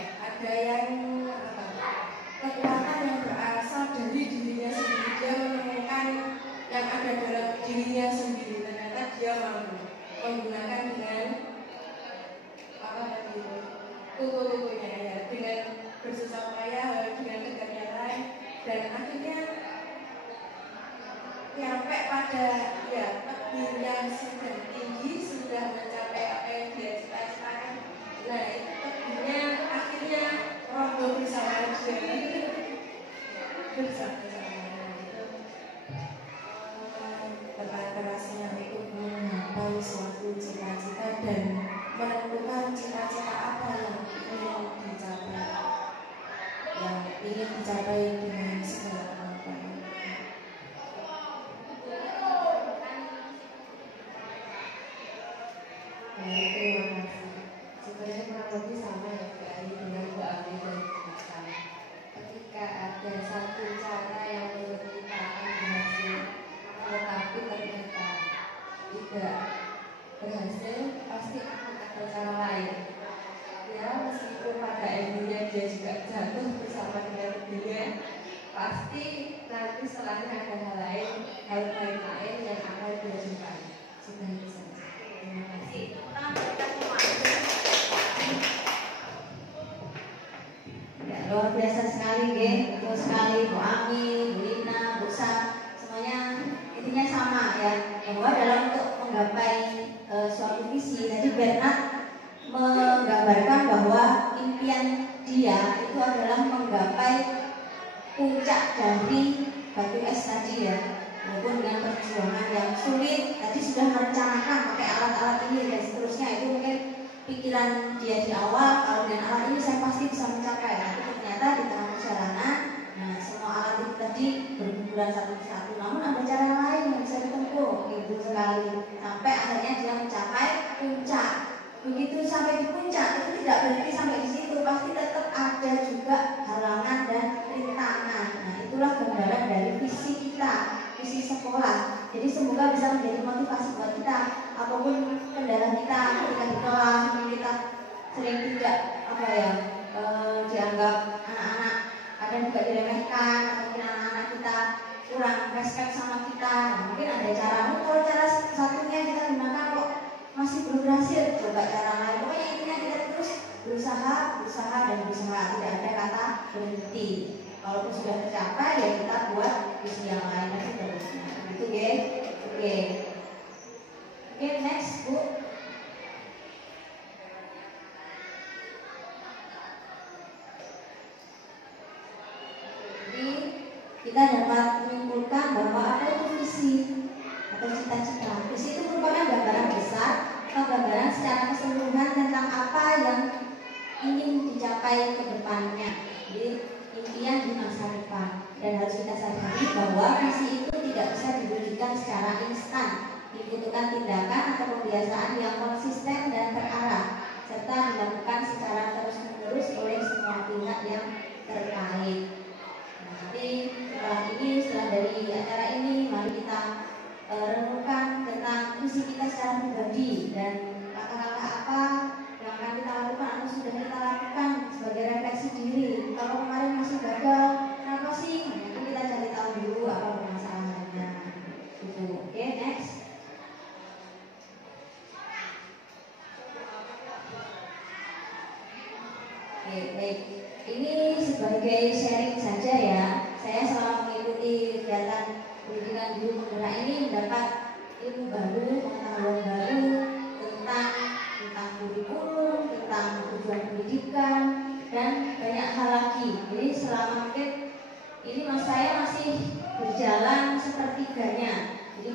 ada yang kekuatan yang berasal dari dirinya sendiri. Dia menemukan yang ada dalam dirinya sendiri. Ternyata dia mampu menggunakan dengan kuku-kukunya ya, dengan bersusah payah, dengan kegiatan dan akhirnya sampai pada ya tebing yang sudah tinggi, sudah mencapai apa yang dia cita-citakan. Nah, itu tebingnya akhirnya roboh bersama dia. Bersama-sama itu betapa kerasnya untuk menggapai suatu cita-cita dan menentukan cita-cita apa yang ingin dicapai dengan segala kemampuan. Baik, terima kasih. Sebenarnya kurang lebih sama ya dari dengan Bu Ami dan Bu Sam. Ketika ada satu cara yang menurut kita akan berhasil, tetapi ternyata tidak berhasil, pasti akan ada cara lain. Ya, meskipun pada endingnya dia juga jatuh bersama dengan dia, pasti nanti setelahnya ada hal lain yang akan dia jumpai. Sudah itu saja. Terima kasih. Ya, luar biasa sekali, betul sekali Bu Ami, Bu Lina, Bu Sam, semuanya intinya sama ya, bahwa dalam untuk menggapai suatu visi. Tadi Bernard menggambarkan bahwa impian dia itu adalah menggapai puncak dari batu es tadi ya, walaupun dengan perjuangan yang sulit. Tadi sudah merencanakan pakai alat-alat ini dan seterusnya. Itu mungkin pikiran dia di awal, kalau dengan alat ini saya pasti bisa mencapai. Tapi ternyata di tengah perjalanan, nah semua alat itu tadi berguguran satu persatu. Namun ada cara lain yang bisa ditempuh, itu sekali sampai akhirnya dia mencapai puncak. Begitu sampai di puncak itu tidak berhenti sampai di situ, pasti tetap ada juga halangan dan rintangan. Nah, itulah gambaran dari visi kita, visi sekolah. Jadi semoga bisa menjadi motivasi buat kita. Apapun kendala kita ketika di kelas, kita sering tidak dianggap anak-anak, kadang juga diremehkan, atau mungkin anak-anak kita kurang respect sama kita. Nah, mungkin ada cara. Kalau cara satunya kita gunakan kok masih belum berhasil, coba cara lain. Pokoknya intinya kita terus berusaha dan berusaha, tidak ada kata berhenti. Kalaupun sudah tercapai ya kita buat visi yang lain dan seterusnya. Gitu ya. Oke, next Bu. Jadi kita dapat menyimpulkan bahwa apa itu visi atau cita-cita. Visi itu merupakan gambaran besar melakukan tindakan atau kebiasaan yang konsisten dan terarah serta dilakukan secara terus-menerus oleh semua pihak yang terkait. Nah, nanti setelah dari acara ini, mari kita renungkan tentang visi kita secara pribadi dan langkah-langkah apa yang akan kita lakukan atau sudah kita lakukan sebagai refleksi diri. Kalau kemarin masih gagal, kenapa sih? Nanti kita cari tahu dulu apa permasalahannya. Gitu. Oke, next. Oke, baik. Ini sebagai sharing saja ya. Saya selama mengikuti kegiatan pendidikan guru penggerak ini mendapat ilmu baru, pengetahuan baru tentang kurikulum, tentang tujuan pendidikan, dan banyak hal lagi. Jadi selama mungkin ini saya masih berjalan sepertiganya, jadi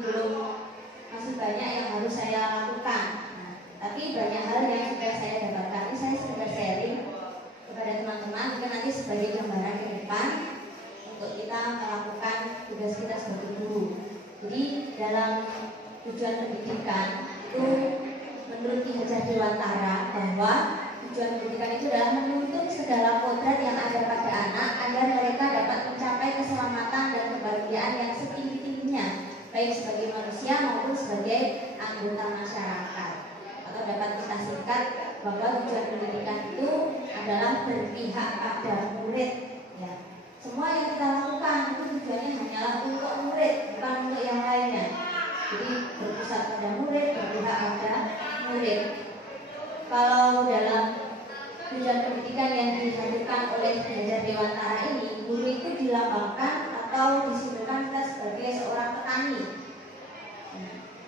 masih banyak yang harus saya lakukan. Nah, tapi banyak hal yang sudah saya dapatkan. Ini saya sekedar sharing kepada teman-teman, mungkin nanti sebagai gambaran ke depan untuk kita melakukan tugas kita sebagai guru. Jadi dalam tujuan pendidikan itu menurut Ki Hajar Dewantara bahwa tujuan pendidikan itu adalah menuntut segala kodrat yang ada pada anak agar mereka dapat mencapai keselamatan dan kebahagiaan yang setinggi-tingginya, baik sebagai manusia maupun sebagai anggota masyarakat. Atau dapat kita singkat bahwa tujuan pendidikan itu adalah berpihak pada murid. Ya. Semua yang kita lakukan itu tujuannya hanyalah untuk murid, bukan untuk yang lainnya. Jadi berpusat pada murid, berpihak pada murid. Kalau dalam tujuan pendidikan yang dihadirkan oleh Ki Hajar Dewantara ini, guru itu dilambangkan atau disimbolkan kita sebagai seorang petani.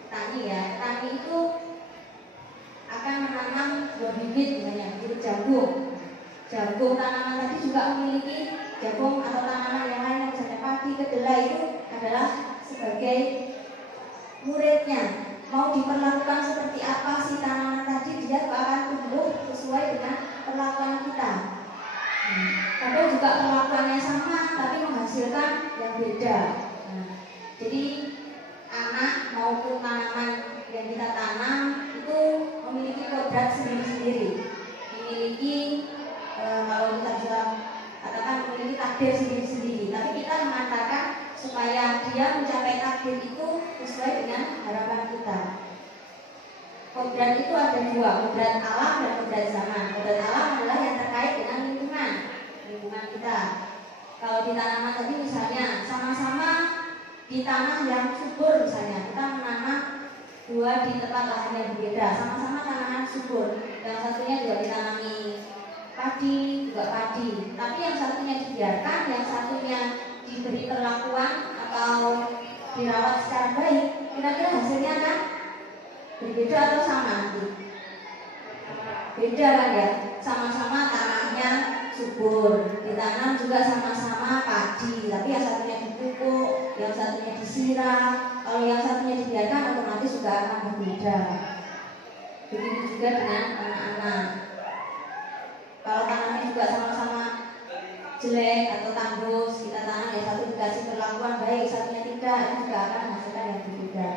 Petani ya, petani itu akan menanam buah bibit, misalnya bibit jagung. Jagung tanaman tadi juga memiliki jagung atau tanaman yang lain, misalnya padi, kedelai, itu adalah sebagai muridnya. Mau diperlakukan seperti apa sih tanaman tadi, dia akan tumbuh sesuai dengan perlakuan kita. Kadang juga perlakuannya sama, tapi menghasilkan yang beda. Jadi anak maupun tanaman yang kita tanam itu memiliki kodrat sendiri-sendiri, memiliki kalau kita bisa katakan memiliki takdir sendiri-sendiri. Tapi kita mengantarkan supaya dia mencapai takdir itu sesuai dengan harapan kita. Kodrat itu ada dua, kodrat alam dan kodrat zaman. Kodrat alam adalah yang terkait dengan lingkungan kita. Kalau di tanaman tadi misalnya sama-sama di tanah yang subur, misalnya kita menanam dua di tempat lahan yang berbeda, sama-sama tanaman subur. Yang satunya juga ditanami padi, juga padi. Tapi yang satunya dibiarkan, yang satunya diberi perlakuan atau dirawat secara baik, kira-kira hasilnya kan berbeda atau sama nanti? Beda kan ya? Sama-sama tanahnya subur, ditanam juga sama-sama padi, tapi yang satunya dipupuk, yang satunya disiram. Kalau yang satunya dibiarkan, otomatis juga akan berbeda. Begitu juga dengan anak-anak. Kalau tanamnya juga sama-sama jelek atau tandus, kita tanam yang satu dikasih perlakuan baik, satunya tidak, itu juga akan menghasilkan yang berbeda.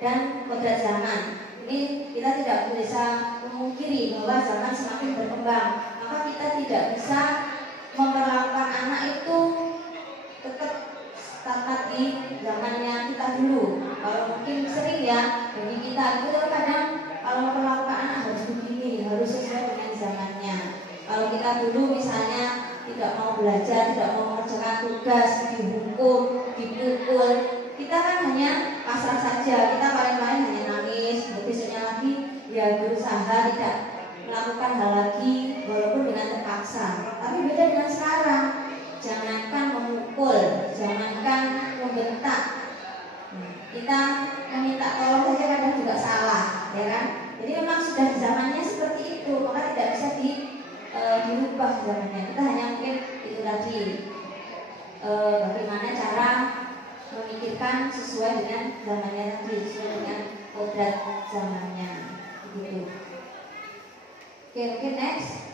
Dan kodrat zaman, ini kita tidak bisa memungkiri bahwa zaman semakin berkembang, maka kita tidak bisa memperlakukan anak itu tetap status di zamannya kita dulu. Kalau mungkin sering ya, bagi kita itu kadang kalau memperlakukan anak harus begini, harus sesuai dengan zamannya. Kalau kita dulu misalnya tidak mau belajar, tidak mau mengerjakan tugas, dihukum, dipukul, kita kan hanya pasrah saja. Kita paling-paling hanya nangis, besoknya lagi ya berusaha tidak melakukan hal lagi walaupun dengan terpaksa. Tapi beda dengan sekarang. Jangankan memukul, jangankan membentak, kita meminta tolong saja kadang juga salah, ya kan? Jadi memang sudah zamannya seperti itu, maka tidak bisa dirubah zamannya. Kita hanya mungkin itu tadi bagaimana cara memikirkan sesuai dengan zamannya tadi, sesuai dengan kodrat zamannya, begitu. Oke, mungkin next.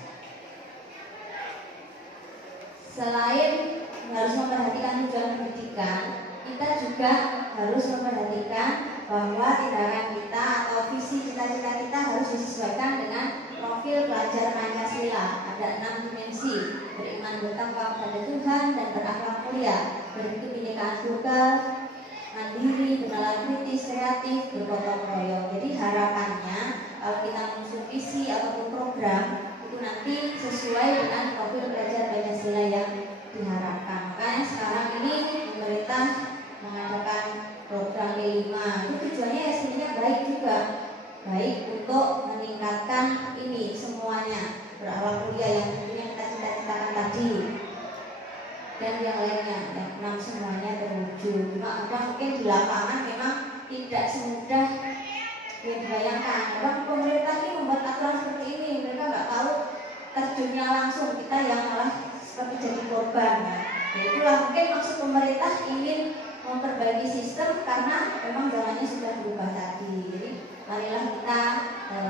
Selain harus memperhatikan tujuan pendidikan, kita juga harus memperhatikan bahwa tindakan kita atau visi cita-cita kita harus disesuaikan dengan profil pelajar Pancasila. Ada 6 dimensi: beriman bertakwa kepada Tuhan dan berakhlak mulia, berikut bineka tunggal, mandiri, bernalar kritis, kreatif, bergotong royong. Jadi harapannya kalau kita mengusung visi ataupun program itu nanti sesuai dengan profil pelajar Pancasila yang diharapkan. Makanya sekarang ini pemerintah mengadakan program P5 itu tujuannya aslinya baik juga, baik untuk meningkatkan ini semuanya, berakhlak mulia yang tentunya kita cita-citakan tadi dan yang lainnya, yang 6 semuanya terwujud. Cuma mungkin di lapangan memang tidak semudah yang dibayangkan. Orang pemerintah ini membuat aturan seperti ini, mereka nggak tahu terjunnya langsung, kita yang malah seperti jadi korban. Ya itulah mungkin maksud pemerintah ingin memperbaiki sistem karena memang jalannya sudah berubah tadi. Jadi marilah kita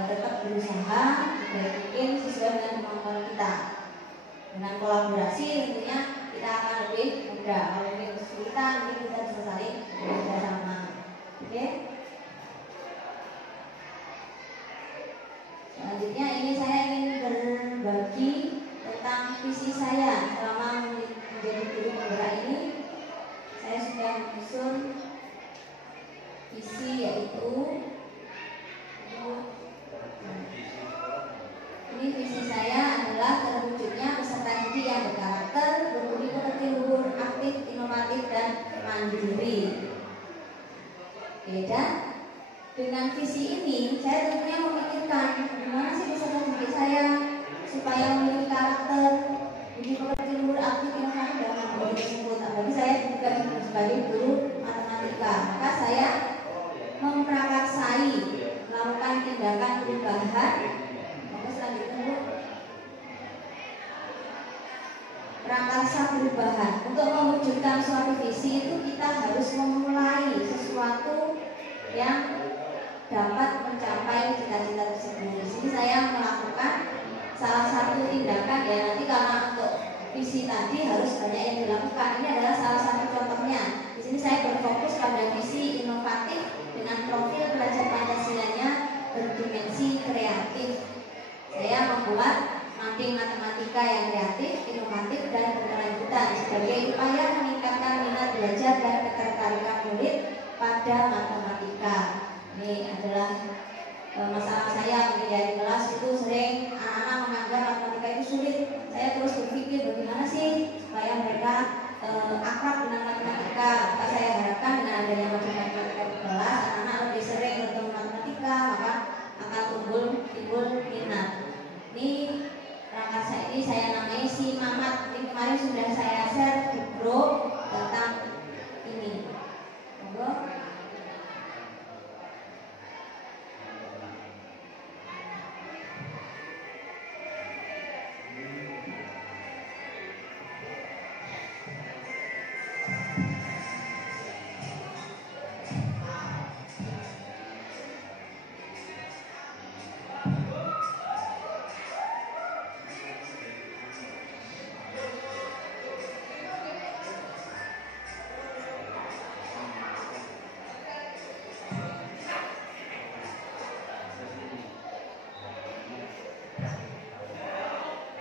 tetap berusaha sebaik mungkin sesuai dengan kemampuan kita. Dengan kolaborasi tentunya kita akan lebih mudah. Kalau ini kesulitan mungkin kita bisa saling bekerjasama. Oke? Selanjutnya ini saya ingin berbagi tentang visi saya selama menjadi guru penggerak ini. Saya sudah menyusun visi, yaitu ini visi saya adalah terwujudnya peserta didik yang berkarakter, berbudi pekerti luhur, aktif, inovatif, dan mandiri. Beda dengan visi ini, saya tentunya memikirkan gimana sih peserta didik saya supaya memiliki karakter, budi pekerti luhur, aktif, inovatif, dan mandiri tersebut. Apalagi saya juga sebagai guru matematika, maka saya memprakarsai melakukan tindakan perubahan. Prakarsa perubahan. Untuk mewujudkan suatu visi itu kita harus memulai sesuatu yang dapat mencapai cita-cita tersebut. Di sini saya melakukan salah satu tindakan, ya nanti karena untuk visi tadi harus banyak yang dilakukan. Ini adalah salah satu contohnya. Di sini saya berfokus pada visi inovatif dengan profil pelajar Pancasilanya berdimensi kreatif. Saya membuat mapping matematika yang kreatif, inovatif, dan berkelanjutan sebagai upaya meningkatkan minat belajar dan ketertarikan murid pada matematika. Ini adalah masalah saya di kelas itu sering anak-anak menganggap matematika itu sulit. Saya terus berpikir bagaimana sih supaya mereka akrab dengan matematika. Maka saya harapkan dengan adanya matematika di kelas, anak-anak lebih sering bertemu matematika, maka akan timbul minat. Ini prakarsa ini saya namai si Mamat. Ini kemarin sudah saya share di grup tentang ini. Monggo.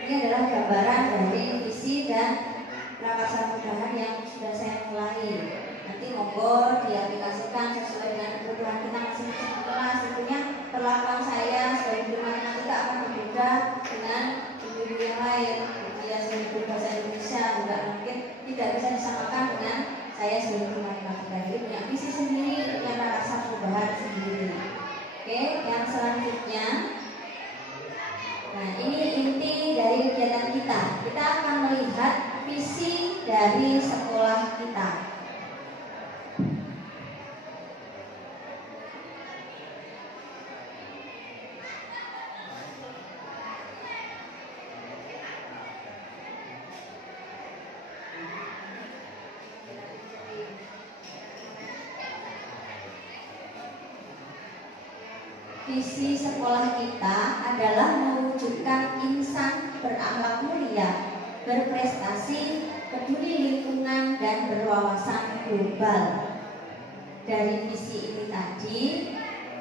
Ini adalah gambaran dari visi dan prakarsa perubahan yang sudah saya mulai. Nanti monggo diaplikasikan sesuai dengan kebutuhan kita masing-masing di kelas. Tentunya perlakuan saya sebagai guru matematika akan berbeda dengan guru yang lain. Dia sebagai guru bahasa Indonesia juga mungkin tidak bisa disamakan dengan saya sebagai guru matematika. Jadi punya visi sendiri, punya prakarsa perubahan sendiri. Oke, yang selanjutnya. Nah, ini inti dari kegiatan kita. Kita akan melihat visi dari sekolah kita. Visi sekolah kita adalah mewujudkan insan berakhlak mulia, berprestasi, peduli lingkungan, dan berwawasan global. dari visi ini tadi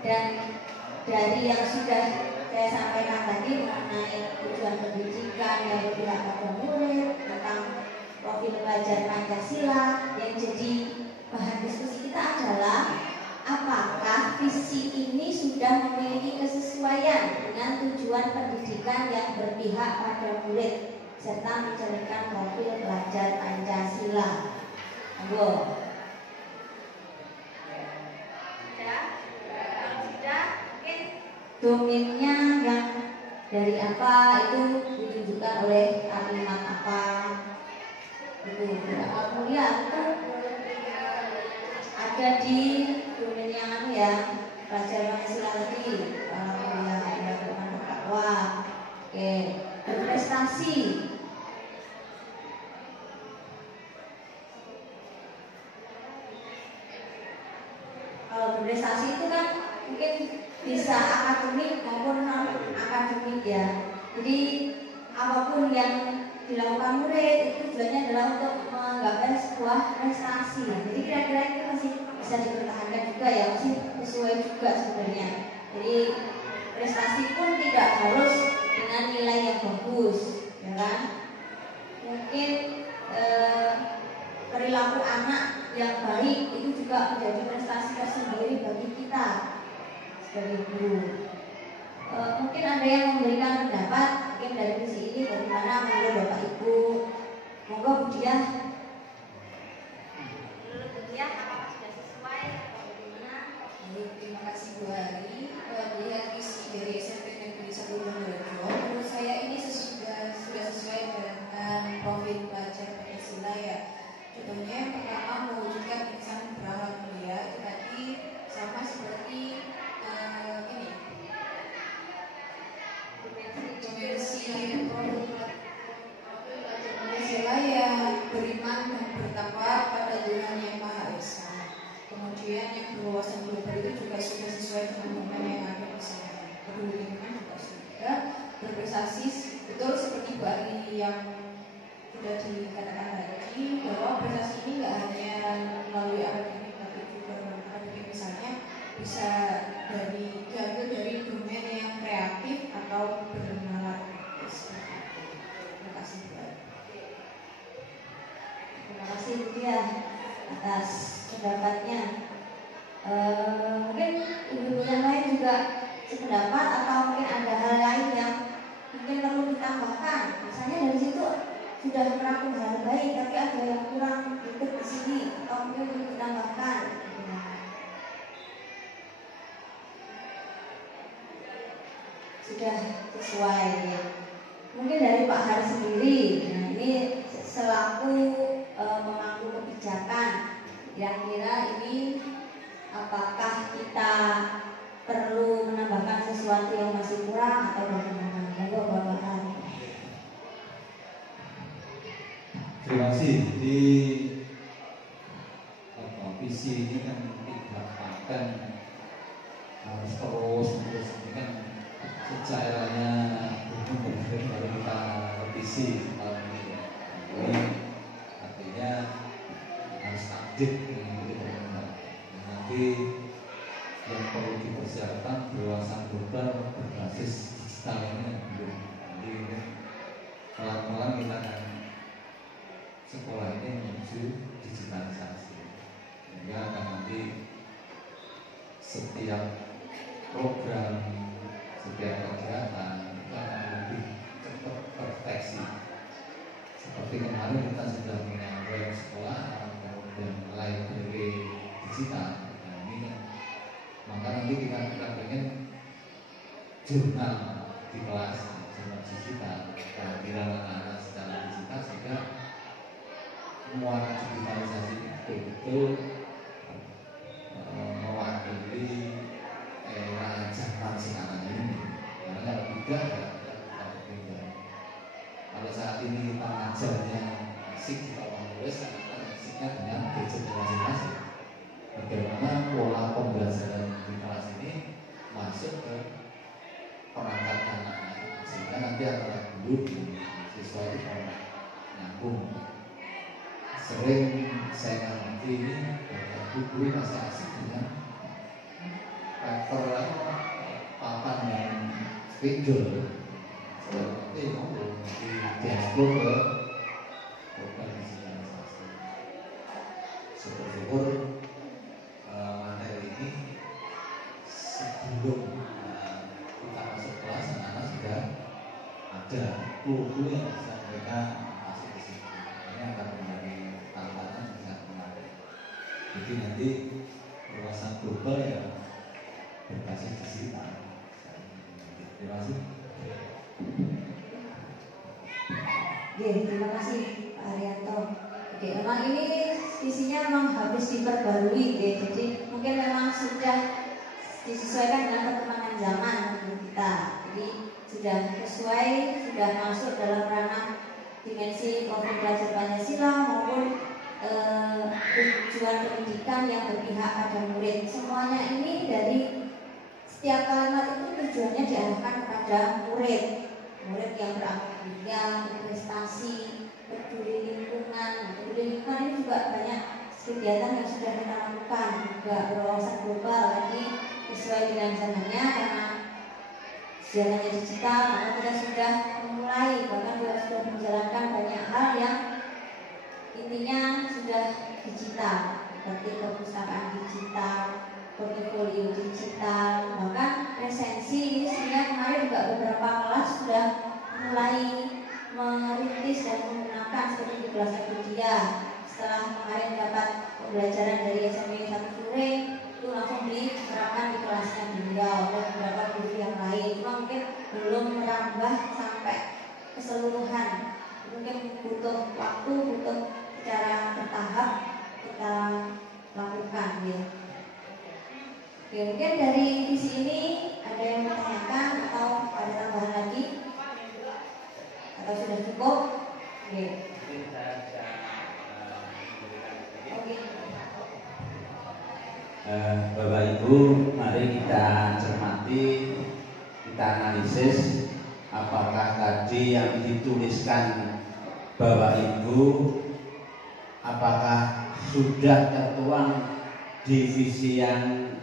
dan dari yang sudah saya sampaikan tadi mengenai tujuan pendidikan yang berpihak pada murid, tentang profil pelajar Pancasila, yang jadi bahan diskusi kita adalah apakah visi ini sudah memiliki kesesuaian dengan tujuan pendidikan yang berpihak pada murid serta mencerminkan profil pelajar Pancasila. Monggo. Sudah, mungkin domainnya yang dari apa itu ditunjukkan oleh kalimat apa. Itu mulia itu ada di domain yang ya pelajar Pancasila lagi ya bertakwa. Oke, berprestasi. Kalau berprestasi itu kan mungkin bisa akademik maupun non akademik ya. Jadi apapun yang dilakukan murid itu tujuannya adalah untuk menggapai sebuah prestasi. Jadi kira-kira itu masih bisa dipertahankan juga ya, masih sesuai juga sebenarnya. Jadi prestasi pun tidak harus dengan nilai yang bagus, ya kan? Mungkin perilaku anak yang baik itu juga menjadi prestasi tersendiri bagi kita sebagai guru. Mungkin ada yang memberikan pendapat mungkin dari visi ini bagaimana menurut Bapak Ibu. Monggo Bu Diah. Menurut Bu Diah apakah sudah sesuai atau bagaimana? Terima kasih Bu Hari. Melihat visi dari SMP Negeri 1 Bondowoso, menurut saya ini sudah sesuai dengan profil pelajar Pancasila ya. Contohnya yang pertama mewujudkan insan berakhlak mulia, itu tadi sama seperti ini dimensi Pancasila yang beriman dan bertakwa pada Tuhan Yang Maha Esa. Kemudian yang berwawasan global itu juga sudah sesuai dengan momen yang ada di sana. Peduli lingkungan juga sudah berprestasi, betul seperti Bu Ari yang sudah dikatakan tadi bahwa prestasi ini nggak hanya melalui akademik tapi juga akademik, misalnya bisa diambil dari domain yang kreatif atau bernalar. Terima kasih Bu Ari. Terima kasih Bu Diah atas pendapatnya. Mungkin ibu yang lain juga sependapat atau mungkin ada hal lain yang mungkin perlu ditambahkan. Misalnya dari situ sudah merangkum hal baik, tapi ada yang kurang ikut di sini atau mungkin perlu ditambahkan. Sudah sesuai ya. Mungkin dari Pak Har sendiri. Nah ini selaku pemangku kebijakan, kira-kira ini apakah kita perlu menambahkan sesuatu yang masih kurang atau bagaimana? Monggo Bapak Har. Terima kasih. Di visi ini kan tidak akan harus terus ini kan sejak eranya baru kita revisi tahun ini. Ini artinya harus update mengikuti perkembangan. Nanti yang perlu dipersiapkan berwawasan global berbasis digital ini belum. Jadi pelan-pelan kita akan sekolah ini menuju digitalisasi. Sehingga akan nanti setiap program, setiap kegiatan itu akan lebih cepat terdeteksi. Seperti kemarin kita sudah punya web sekolah, kemudian library digital. Nah ini kan, maka nanti kita pengen jurnal di kelas, jurnal digital, kehadiran anak-anak secara digital sehingga muara digitalisasi betul-betul mewakili era zaman sekarang ini. Karena kalau tidak ya ketinggalan. Kalau saat ini kita ngajarnya asik kita menulis, anak-anak asiknya dengan gadget masing-masing. Bagaimana pola pembelajaran di kelas ini masuk ke perangkat anak-anak sehingga nanti antara guru dan siswa itu nyambung. sering saya ngerti ini buku masih asik dengan paper papan yang spidol seperti itu diekspor ke organisasi. Syukur-syukur materi ini sebelum kita masuk kelas anak-anak sudah ada clue yang bisa mereka masuk ke situ. Ini akan menjadi tantangan yang sangat menarik. Jadi nanti perluasan global ya berbasis digital. Terima kasih. Terima kasih Pak Arianto. Oke, memang ini isinya memang habis diperbarui, jadi mungkin memang sudah disesuaikan dengan perkembangan zaman kita. Jadi sudah sesuai, sudah masuk dalam ranah dimensi profil belajar Pancasila maupun tujuan pendidikan yang berpihak pada murid. Semuanya ini dari setiap kalimat itu tujuannya diarahkan kepada murid yang berakhlak mulia, berprestasi, peduli lingkungan. Peduli lingkungan ini juga banyak kegiatan yang sudah kita lakukan, juga berwawasan global lagi sesuai dengan zamannya karena zamannya digital, maka kita sudah memulai, bahkan juga sudah menjalankan banyak hal yang intinya sudah digital, seperti perpustakaan digital, portofolio digital, bahkan presensi. Sehingga kemarin juga beberapa kelas sudah mulai merintis dan menggunakan seperti di kelas dia. Setelah kemarin dapat pembelajaran dari SMP 1 Sore, itu langsung diterapkan di kelasnya beliau dan beberapa guru yang lain. Cuma mungkin belum merambah sampai keseluruhan. Mungkin butuh waktu, butuh secara bertahap kita lakukan ya. Oke, mungkin dari di sini ada yang bertanyakan atau ada tambahan lagi? Atau sudah cukup? Oke. Bapak Ibu, mari kita cermati, kita analisis apakah tadi yang dituliskan Bapak Ibu apakah sudah tertuang di visi yang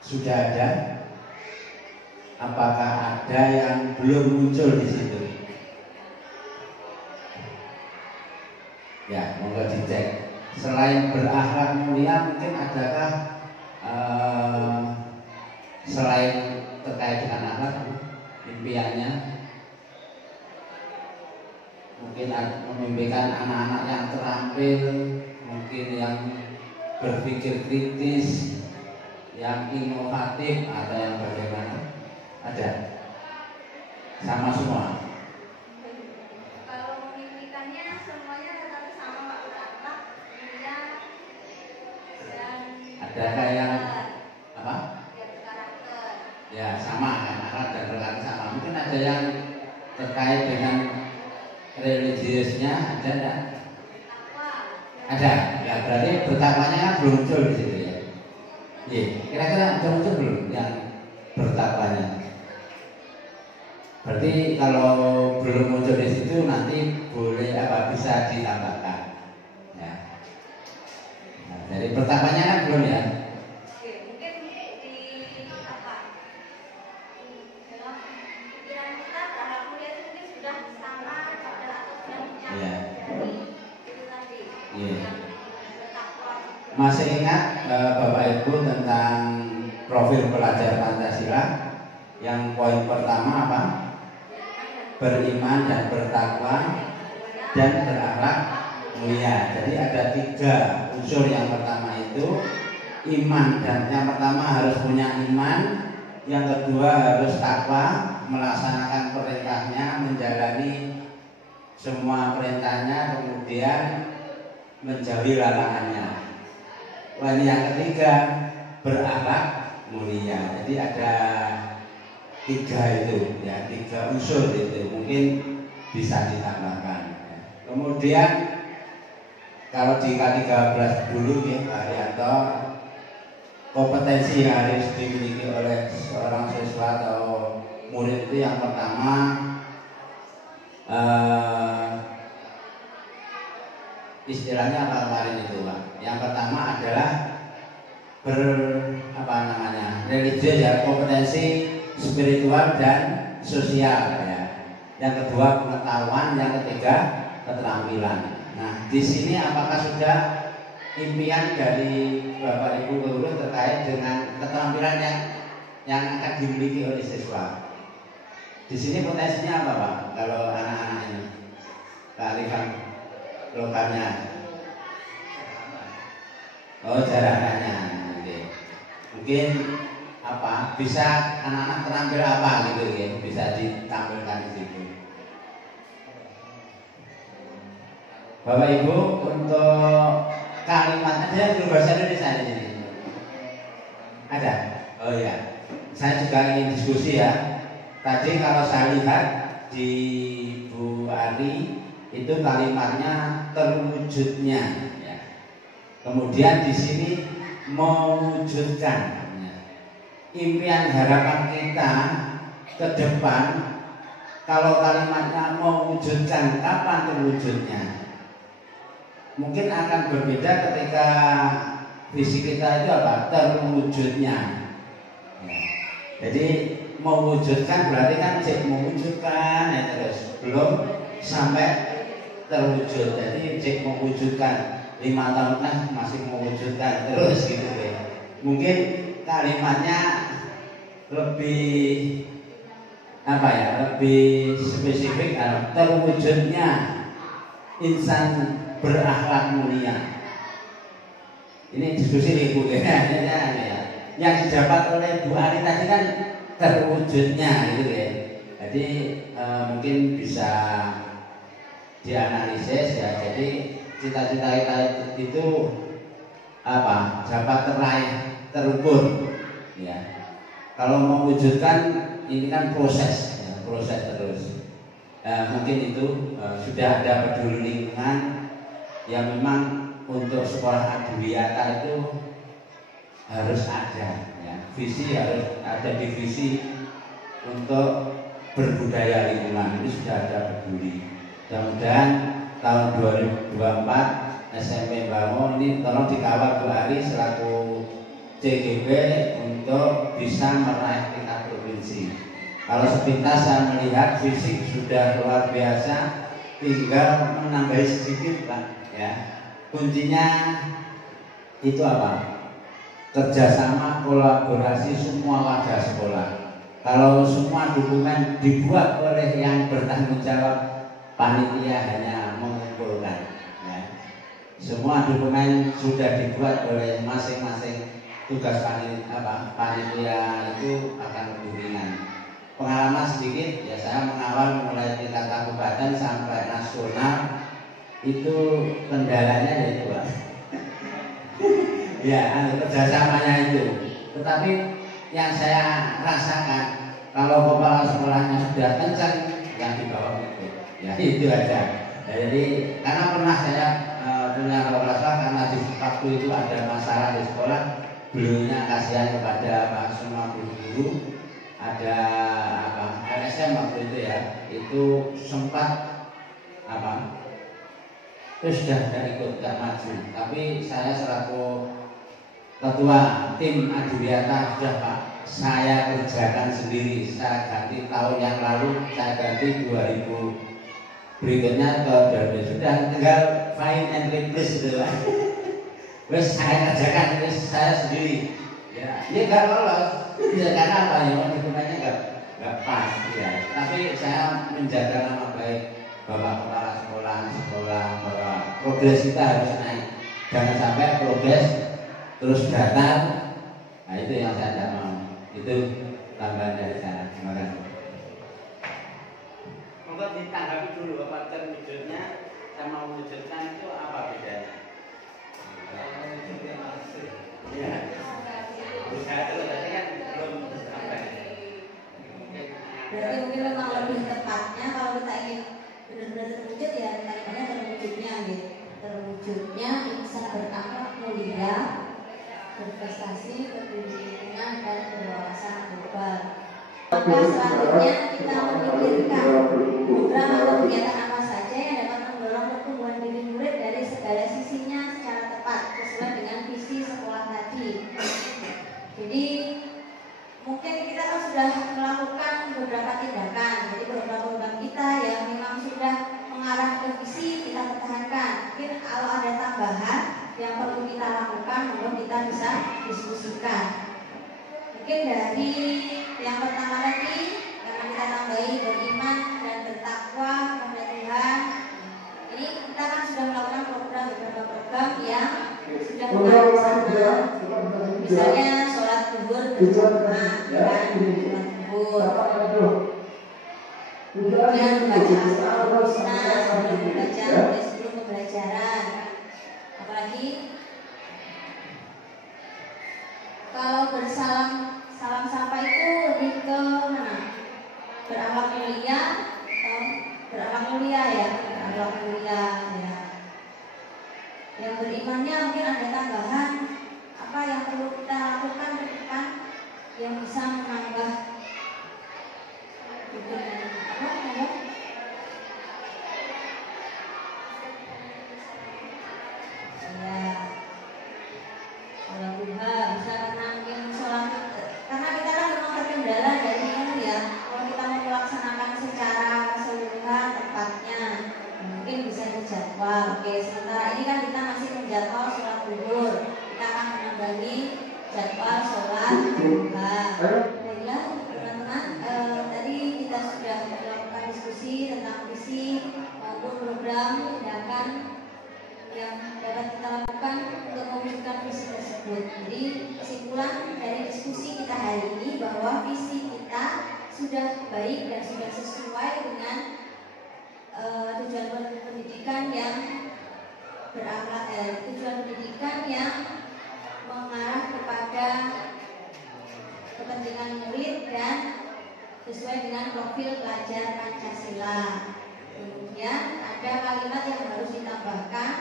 sudah ada, apakah ada yang belum muncul di situ? Ya, monggo dicek. Selain berakhlak mulia, mungkin adakah selain terkait dengan akhlak impiannya? Mungkin memimpikan anak-anak yang terampil, mungkin yang berpikir kritis, yang inovatif, atau yang bagaimana? Ada? Sama semua? Kalau memimpikannya semuanya tetapi sama berakhlak mulia dan Adakah yang apa? Ya, berkarakter. Ya sama kan, akhlak dan berkarakter sama. Mungkin ada yang terkait dengan religiusnya, ada enggak? Ada. Ya berarti bertakwanya kan belum muncul di situ ya. Iya, kira-kira ada muncul belum yang bertakwanya? Berarti kalau belum muncul di situ nanti boleh bisa ditambahkan. Ya. Nah, dari bertakwanya kan belum ya? Oke, mungkin di apa? Dalam pikiran kita berharap mulia itu mungkin sudah sama pada atau sudah punya dari itu tadi. Iya. Bertakwa. Masih ingat Bapak Ibu tentang profil pelajar Pancasila yang poin pertama apa? Beriman dan bertakwa dan berakhlak mulia. Jadi ada 3 unsur. Yang pertama itu iman, dan yang pertama harus punya iman, yang kedua harus takwa, melaksanakan perintahnya, menjalani semua perintahnya, kemudian menjauhi larangannya. Ini yang ketiga, berakhlak mulia. Jadi ada 3 itu ya, 3 unsur itu mungkin bisa ditambahkan. Kemudian kalau di K13 dulu ya Pak Arianto, kompetensi yang harus dimiliki oleh seorang siswa atau murid itu yang pertama istilahnya apa kemarin itu Pak? Yang pertama adalah religius ya, kompetensi spiritual dan sosial ya. Yang kedua pengetahuan, yang ketiga keterampilan. Nah, di sini apakah sudah impian dari Bapak Ibu guru terkait dengan keterampilan yang akan dimiliki oleh siswa? Di sini potensinya apa Pak? Kalau anak-anak ini kearifan lokalnya, jarakannya, mungkin apa? Bisa anak-anak terampil apa gitu ya? Bisa ditampilkan di situ. Bapak Ibu untuk kalimat ada guru bahasa Indonesia di sini? Ada? Oh iya. Saya juga ingin diskusi ya. Tadi kalau saya lihat di Bu Ari itu kalimatnya terwujudnya. Ya. Kemudian di sini mewujudkan. Ya. Impian harapan kita ke depan, kalau kalimatnya mewujudkan, kapan terwujudnya? Mungkin akan berbeda ketika visi kita itu apa? Terwujudnya. Ya. Jadi mewujudkan berarti kan mewujudkan ya, terus belum sampai terwujud. Jadi mewujudkan 5 tahun kan masih mewujudkan terus gitu ya. Mungkin kalimatnya lebih apa ya? Lebih spesifik terwujudnya insan berakhlak mulia. Ini diskusi nih Bu ya. Yang didapat oleh Bu Ari tadi kan terwujudnya gitu ya. Jadi mungkin bisa dianalisis ya. Jadi cita-cita kita itu apa? Dapat teraih, terukur ya. Kalau mewujudkan ini kan proses ya, proses terus. Mungkin itu sudah ada peduli lingkungan yang memang untuk sekolah adiwiyata itu harus ada. Visi harus ada divisi untuk berbudaya lingkungan, ini sudah ada peduli. Mudah-mudahan tahun 2024 SMP Bangun ini tolong dikawal Bu Ari selaku CGB untuk bisa meraih tingkat provinsi. Kalau sepintas saya melihat fisik sudah luar biasa, tinggal menambahi sedikit Pak ya. Kuncinya itu apa? Kerjasama, kolaborasi semua wadah sekolah. Kalau semua dokumen dibuat oleh yang bertanggung jawab, panitia hanya mengumpulkan. Ya. Semua dokumen sudah dibuat oleh masing-masing, tugas panitia itu akan lebih ringan. Pengalaman sedikit, ya saya mengawal mulai tingkat kabupaten sampai nasional itu kendalanya yaitu Pak. Ya, kerjasamanya itu. Tetapi yang saya rasakan kalau kepala sekolahnya sudah kencang, yang di bawah itu, ya itu aja. Jadi karena pernah saya punya kepala sekolah karena di waktu itu ada masalah di sekolah, beliaunya kasihan kepada semua guru, ada LSM waktu itu ya, itu sempat terus sudah ikut gak maju, tapi saya selaku ketua tim adiwiyata sudah Pak, saya kerjakan sendiri. Saya ganti tahun yang lalu, saya ganti 2000 berikutnya ke 2000, sudah tinggal find and replace gitu lah. Terus saya kerjakan, terus saya sendiri. Ya, ini nggak lolos, ya karena apa ya? Dokumennya nggak pas, ya. Tapi saya menjaga nama baik Bapak Kepala sekolah bahwa progres kita harus naik. Jangan sampai progres terus datar, nah itu yang saya tidak mau. Itu tambahan dari saya. Terima kasih. Mungkin ditanggapi dulu apa terwujudnya sama mewujudkan itu apa bedanya? Ya. Usaha dulu tadi kan belum sampai. Berarti mungkin memang lebih tepatnya kalau kita ingin benar-benar terwujud ya kalimatnya terwujudnya gitu. Terwujudnya insan berakhlak mulia, berprestasi, peduli lingkungan dan berwawasan global. Maka selanjutnya kita memikirkan program atau kegiatan apa saja yang dapat mendorong pertumbuhan diri murid dari segala melakukan beberapa tindakan. Jadi beberapa program kita yang memang sudah mengarah ke visi kita pertahankan. Mungkin kalau ada tambahan yang perlu kita lakukan, belum kita bisa diskusikan. Mungkin dari yang pertama tadi, karena kita tambahi beriman dan bertakwa kepada Tuhan. Ini kita kan sudah melakukan beberapa program yang sudah mengarah ke sana. Misalnya sholat zuhur berjamaah, sholat zuhur. Kemudian membaca Al-Husna sebelum pembelajaran. Apalagi kalau salam sapa itu lebih ke mana? Berakhlak mulia atau berakhlak mulia ya, berakhlak mulia ya. Yang berimannya mungkin ada tambahan apa yang perlu kita lakukan ke depan yang bisa menambah apa ya? Sholat duha bisa karena mungkin sholat karena kita kan memang terkendala dari ini ya. Kalau kita mau melaksanakan secara keseluruhan tepatnya mungkin bisa dijadwal. Oke, sementara ini kan kita masih menjadwal sholat zuhur. Kita akan menambahi jadwal sholat duha. Baiklah teman-teman, tadi kita sudah melakukan diskusi tentang visi maupun program tindakan yang dapat kita lakukan untuk mewujudkan visi tersebut. Jadi kesimpulan dari diskusi kita hari ini bahwa visi kita sudah baik dan sudah sesuai dengan tujuan pendidikan yang berakhlak, tujuan pendidikan yang mengarah kepada kepentingan murid dan sesuai dengan profil pelajar Pancasila. Kemudian ada kalimat yang harus ditambahkan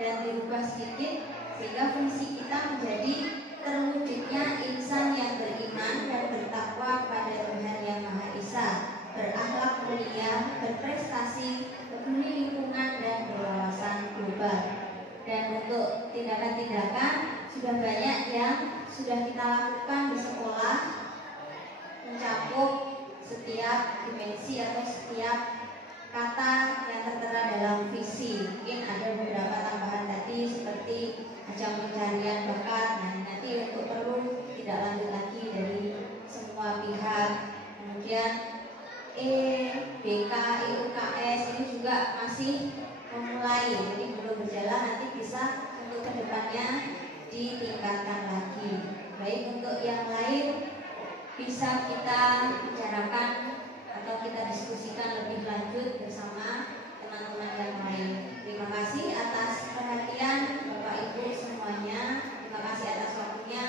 dan dirubah sedikit sehingga fungsi kita menjadi terwujudnya insan yang beriman dan bertakwa kepada Tuhan Yang Maha Esa, berakhlak mulia, berprestasi, peduli lingkungan dan berwawasan global. Dan untuk tindakan-tindakan sudah banyak yang sudah kita lakukan di sekolah, mencakup setiap dimensi atau setiap kata yang tertera dalam visi. Mungkin ada beberapa tambahan tadi seperti ajang pencarian bakat. Nah, nanti untuk perlu tidak lanjut lagi dari semua pihak. Kemudian BK, UKS ini juga masih memulai, jadi belum berjalan. Nanti bisa untuk kedepannya ditingkatkan lagi. Baik, untuk yang lain bisa kita bicarakan atau kita diskusikan lebih lanjut bersama teman-teman yang lain. Terima kasih atas perhatian Bapak Ibu semuanya. Terima kasih atas waktunya.